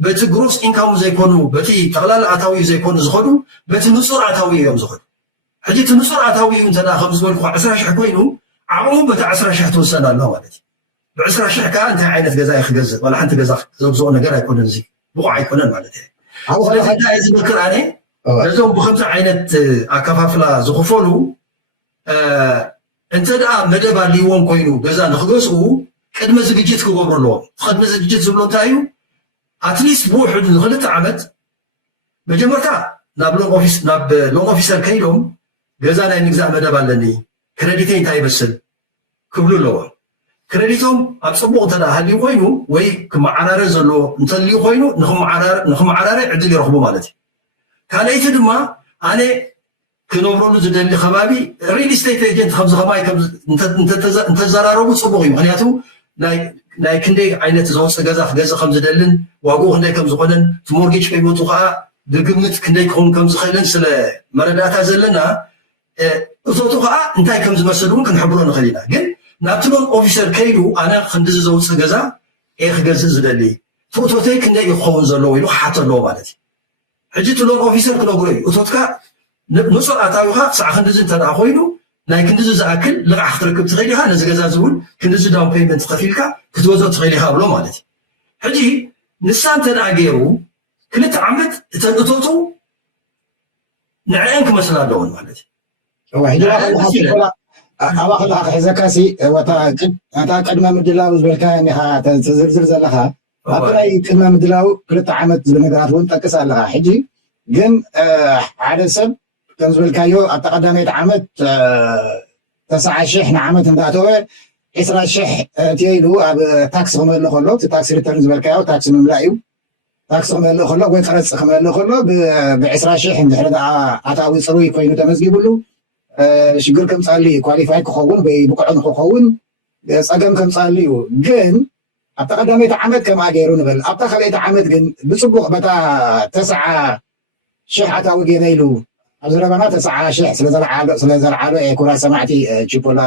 በቲ ግሮስ ኢንካሙ ዘይኮኑ በቲ ጠቕላላ ኣታዊ ዘይኮኑ ዝኸዱ በቲ ንፁር ኣታዊ እዮም ዝኸዱ ሕጂ እቲ ንፁር ኣታዊ እዩ እንተዳ ከም ዝበልኩ 20,000 ኮይኑ ዓቕሙ በቲ 10,000 ትወሰን ኣሎ ማለት እዩ ብ20,000 ከዓ እንታይ ዓይነት ገዛ ክገዝእ ዋላ ሓንቲ ገዛ ዘብዝኦ ነገር ኣይኮነን እዚ ብቑዕ ኣይኮነን ማለት እዩ ስለዚ እንታይ እዩ ዝምክር ኣነ እዞም ብከምዚ ዓይነት ኣከፋፍላ ዝኽፈሉ እንተ ደኣ መደብ ኣልይዎም ኮይኑ ገዛ ንክገዝኡ ቅድመ ዝግጅት ክገብሩ ኣለዎም ቅድመ ዝግጅት ዝብሎ እንታይ እዩ ኣትሊስት ብውሕዱ ን2 ዓመት መጀመርታ ናብ ሎን ኦፊሰር ከይዶም ገዛ ናይ ምግዛእ መደብ ኣለኒ ክረዲተይ እንታይ ይመስል ክብሉ ኣለዎም ክረዲቶም ኣብ ፅቡቕ እንተ ደኣ ሃልዩ ኮይኑ ወይ ክመዓራረ ዘለዎ እንተልዩ ኮይኑ ንክመዓራረ ዕድል ይረኽቡ ማለት እዩ ካልኣይቲ ድማ ኣነ ክነብረሉ ዝደሊ ከባቢ ሪል ስቴት ኤጀንት ከምዚ ከማይ እንተዘራረቡ ፅቡቕ እዩ ምክንያቱ ናይ ክንደይ ዓይነት ዘወፅእ ገዛ ክገዝእ ከም ዝደልን ዋግኡ ክንደይ ከም ዝኾነን እቲ ሞርጌጅ ከይመፁ ከዓ ብግምት ክንደይ ክኸውን ከም ዝኽእልን ስለ መረዳእታ ዘለና እቶቱ ከዓ እንታይ ከም ዝመስል እውን ክንሕብሮ ንኽእል ኢና ግን ናብቲ ሎን ኦፊሰር ከይዱ ኣነ ክንዲዚ ዘውፅእ ገዛ ክገዝእ ዝደሊ እቶተይ ክንደይ እዩ ክኸውን ዘለዎ ኢሉ ክሓቶ ኣለዎ ማለት እዩ ሕጂ እቲ ሎን ኦፊሰር ክነግሮ እዩ እቶትካ ንፁር ኣታዊኻ ክሳዕ ክንዲዚ እንተ ደኣ ኮይኑ ናይ ክንዲዚ ዝኣክል ልቃሕ ክትረክብ ትኽእል ኢኻ ነዚ ገዛ ዝውን ክንዲዚ ዳውን ፔይመንት ከፊልካ ክትወፅኦ ትኽእል ኢኻ ብሎ ማለት እዩ ሕጂ ንሳ እንተ ደኣ ገይሩ 2 ዓመት እተን እቶቱ ንዕአን ክመስላ ኣለዎን ማለት እዩ ኣብኣ ከለካ ክሕዘካሲ እታ ቅድመ ምድላው ዝበልካ ኒኻ ተዝርዝር ዘለካ ኣብቲ ናይ ቅድመ ምድላው 2 ዓመት ዝብል ነገራት እውን ጠቅስ ኣለካ ሕጂ ግን ሓደ ሰብ ከም ዝበልካዮ ኣብ ተቐዳመይቲ ዓመት 90,000 ንዓመት እንዳኣተወ 20,000 እትዮ ኢሉ ኣብ ታክሲ ክመልእ ከሎ እቲ ታክሲ ሪተርን ዝበልካዮ ታክሲ ምምላእ እዩ ታክሲ ክመልእ ከሎ ወይ ቀረፅ ክመልእ ከሎ ብ20,000 እንድሕሪ ደኣ ኣታዊ ፅሩይ ኮይኑ ተመዝጊቡሉ ሽግር ከምፃሊ ኳሊፋይ ክኸውን ወይ ብቁዕ ንክኸውን ፀገም ከምፃሊ እዩ ግን ኣብ ተቐዳመይቲ ዓመት ከምኣ ገይሩ ንብል ኣብታ ካልአይቲ ዓመት ግን ብፅቡቕ በታ 90,000 ኣታዊ ገይረ ኢሉ ኣብ ዝረበና 90,000 ስለዘለዓሎ ኩራ ሰማዕቲ ቺፖላ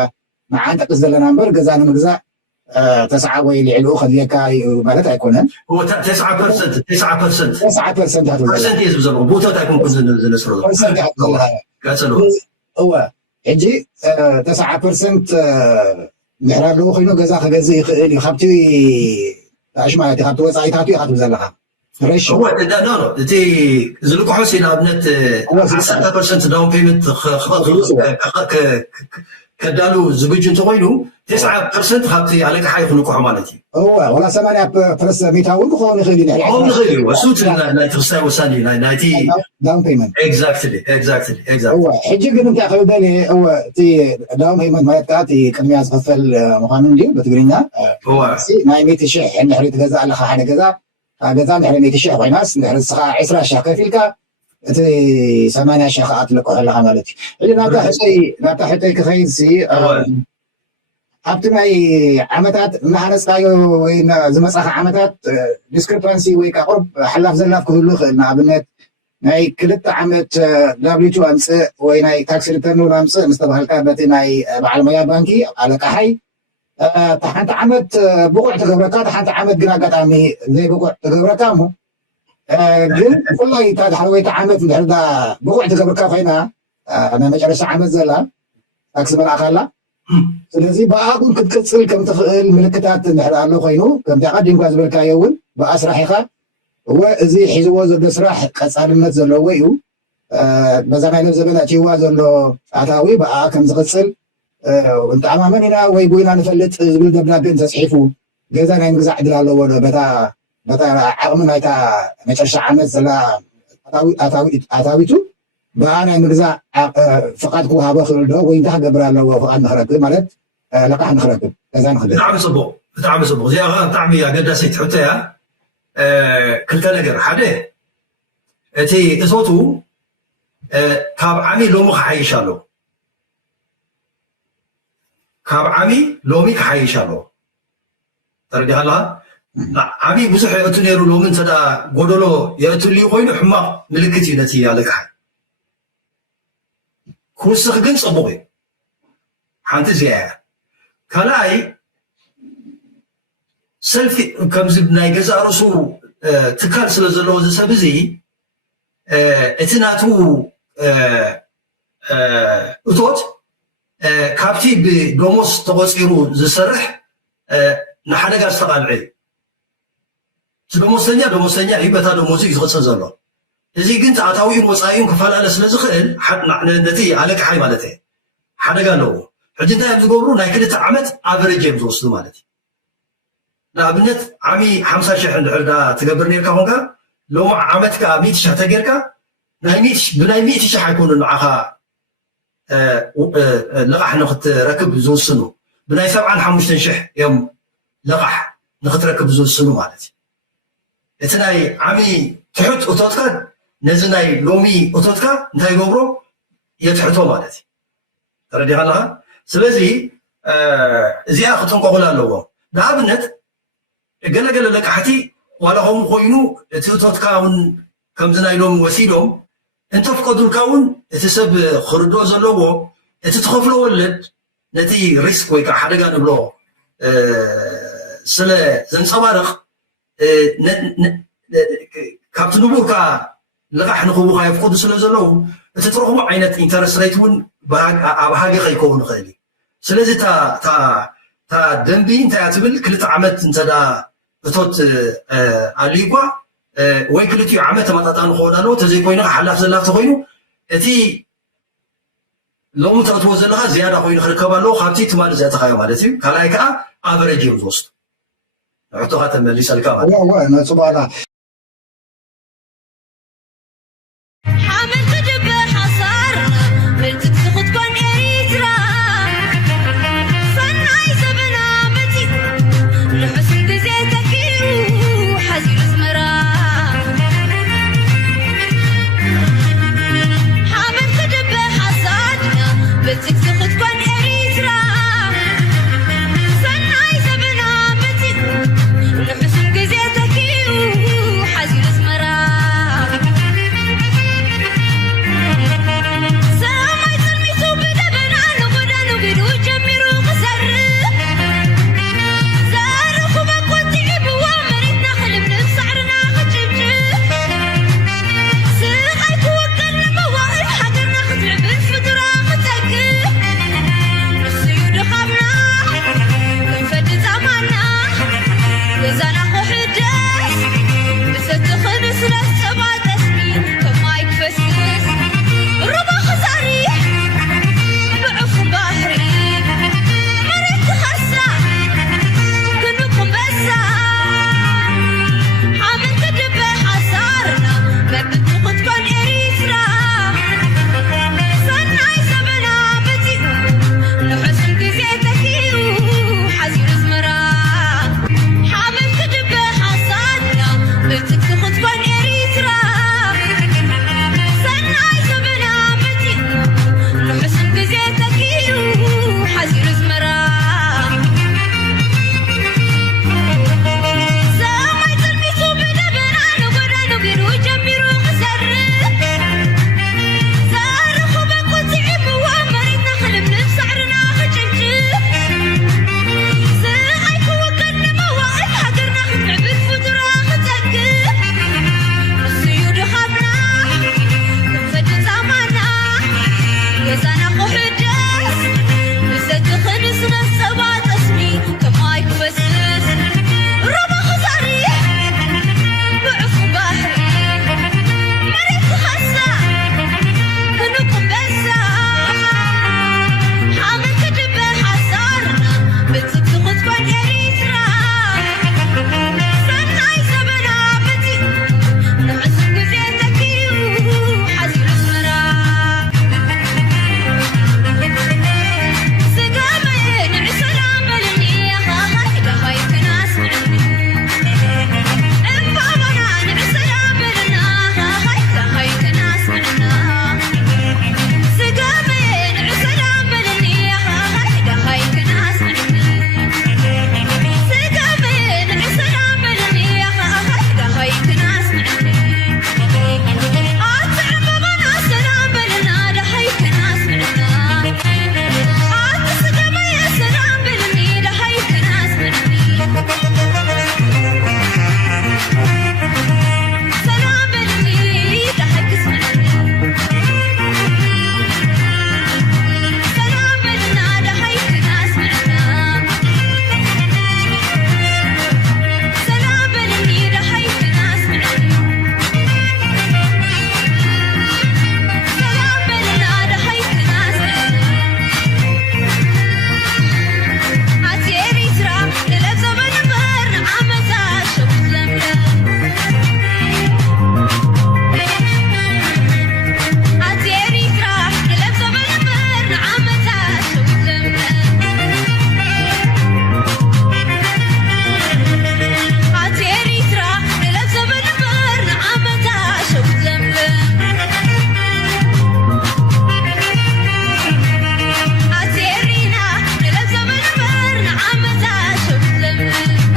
ንዓን ጠቅስ ዘለና እምበር ገዛ ንምግዛእ 9 ወይ ልዕልኡ ከድልየካ ማለት ኣይኮነን 9% እዩ ዘለዎ ቦታት ኣይኮንኩን ዝነስሮ እወ ሕጂ 9% ድሕሪ ኣለዎ ኮይኑ ገዛ ክገዝእ ይኽእል እዩ ካብቲ ኣሽ ማለት እዩ ካብቲ ወፃኢታቱ ኢኻ ትብል ዘለካ እቲ ዝልቅሖ ንኣብነት 10% ዳውን ፔይመንት ከዳሉ ዝግጁ እንተኮይኑ 9% ካብቲ ኣለቅሓ ይክልቅሖ ማለት እዩ ወላ 80% ሚታውን ክኸውን ይኽእል እዩ እሱ ናይቲ ክስታይ ወሳኒ እዩ ናይቲ ዳውን ፔይመንት ሕጂ ግን እንታይ ክብል እቲ ዳውን ፔይመንት ማለት ከዓ እቲ ቅድሚያ ዝኽፈል ምዃኑ ድዩ በትግርኛ ናይ 100,000 እንድሕሪ ትገዛእ ኣለካ ሓደ ገዛ ገዛ እንድሕሪ 100,000 ኮይናስ እንድሕሪ ንስኻ 20,000 ከፊልካ እቲ 80,000 ከዓ ትልቅሖ ኣለካ ማለት እዩ ሕጂ ናብታ ሕቶይ ክኸይድሲ ኣብቲ ናይ ዓመታት እናሃነፅካዮ ወይ ዝመፃኻ ዓመታት ዲስክሪፓንሲ ወይ ከዓ ቁርብ ሓላፍ ዘላፍ ክህሉ ይኽእል ንኣብነት ናይ 2 ዓመት ዳብሊቱ ኣምፅእ ወይ ናይ ታክስ ሪተርን ኣምፅእ ምስ ተባሃልካ በቲ ናይ በዓል ሞያ ባንኪ ኣለቃሓይ ሓንቲ ዓመት ብቑዕ ትገብረካ ሓንቲ ዓመት ግን ኣጋጣሚ ዘይብቑዕ ትገብረካ እሞ ግን ብፍላይ እታ ድሕረወይቲ ዓመት እንድሕር ዳ ብቑዕ ትገብርካ ኮይና ናይ መጨረሻ ዓመት ዘላ ታክሲ መልኣኻላ ስለዚ ብኣ እውን ክትቅፅል ከም ትኽእል ምልክታት እንድሕር ኣሎ ኮይኑ ከምቲ ቀዲምካ ዝበልካዮ እውን ብኣ ስራሕ ኢኻ እዚ ሒዝዎ ዘሎ ስራሕ ቀፃልነት ዘለዎ እዩ በዛ ናይ ነብ ዘበን ኣትይዋ ዘሎ ኣታዊ ብኣ ከም ዝቕፅል እንተኣማመን ኢና ወይ ቦይና ንፈልጥ ዝብል ደብዳቤ እንተፅሒፉ ገዛ ናይ ምግዛዕ ዕድል ኣለዎ ዶ በታ ዓቕሚ ናይታ መጨረሻ ዓመት ዘላ ኣታዊቱ ብኣ ናይ ምግዛዕ ፍቃድ ክወሃቦ ክብል ዶ ወይ እንታይ ክገብር ኣለዎ ፍቃድ ንክረክብ ማለት ልቃሕ ንክረክብ ገዛ ንክእል ብጣዕሚ ፅቡቅ እዚኣ ብጣዕሚ ኣገዳሲት ሕቶ እያ ክልተ ነገር ሓደ እቲ እቶቱ ካብ ዓሚ ሎሚ ክሓይሽ ኣሎ ካብ ዓሚ ሎሚ ክሓይሽ ኣሎ ተረዲኻ ኣለኻ ዓሚ ብዙሕ የእቱ ነይሩ ሎሚ እንተዳ ጎደሎ የእቱልዩ ኮይኑ ሕማቕ ምልክት እዩ ነቲ ኣለቅሓይ ክውስኽ ግን ፅቡቕ እዩ ሓንቲ እዚኣ እያ ካልኣይ ሰልፊ ከምዚ ናይ ገዛ ርእሱ ትካል ስለ ዘለዎ እዚ ሰብ እዚ እቲ ናቱ እቶት ካብቲ ብደሞዝ ተቆፂሩ ዝሰርሕ ንሓደጋ ዝተቃልዐ እዩ እቲ ደሞዝተኛ እዩ በታ ደሞዙ እዩ ዝቕፅል ዘሎ እዚ ግን ተኣታዊኡን ወፃኢኡን ክፈላለ ስለ ዝኽእል ነቲ ኣለቅሓይ ማለት እየ ሓደጋ ኣለዎ ሕጂ እንታይ እዮም ዝገብሩ ናይ 2 ዓመት ኣቨሬጅ እዮም ዝወስዱ ማለት እዩ ንኣብነት ዓሚ 50,000 እንድሕር ዳ ትገብር ነርካ ኮንካ ሎሚ ዓመትካ 100,000 ተጌርካ ብናይ 100,000 ኣይኮኑ ንዓኻ ልቓሕ ንክትረክብ ዝውስኑ ብናይ 75,000 እዮም ልቓሕ ንክትረክብ ዝውስኑ ማለት እዩ እቲ ናይ ዓሚ ትሑት እቶትካ ነዚ ናይ ሎሚ እቶትካ እንታይ ገብሮ የትሕቶ ማለት እዩ ተረዲኻ ኣለኻ ስለዚ እዚኣ ክጥንቀቑላ ኣለዎ ንኣብነት ገለገለ ለቃሕቲ ዋላ ከምኡ ኮይኑ እቲ እቶትካ እውን ከምዚ ናይ ሎሚ ወሲዶም እንተፍቀዱልካ እውን እቲ ሰብ ክርድኦ ዘለዎ እቲ ትኸፍሎ ወለድ ነቲ ሪስክ ወይ ከዓ ሓደጋ ንብሎ ስለ ዘንፀባርቕ ካብቲ ንቡርካ ልቓሕ ንክቡካ የፍቀዱ ስለ ዘለዉ እቲ ትረኽቦ ዓይነት ኢንተረስት ሬት እውን ኣብ ሃገ ከይከውን ይኽእል እዩ ስለዚ እታ ደንቢ እንታይ እያ ትብል 2 ዓመት እንተዳ እቶት ኣልዩኳ ወይ 2 ዓመት ተመጣጣኒ ክኸውን ኣለዎ ተዘይኮይኑ ሓላፍ ዘላፍቲ ኮይኑ እቲ ሎሚ ተእትዎ ዘለካ ዝያዳ ኮይኑ ክርከብ ኣለዎ ካብቲ ትማል ዘእተኻዮ ማለት እዩ ካልኣይ ከዓ ኣቨሬጅ እዮም ዝወስዱ ንሕቶካ ተመሊሰልካ ማለት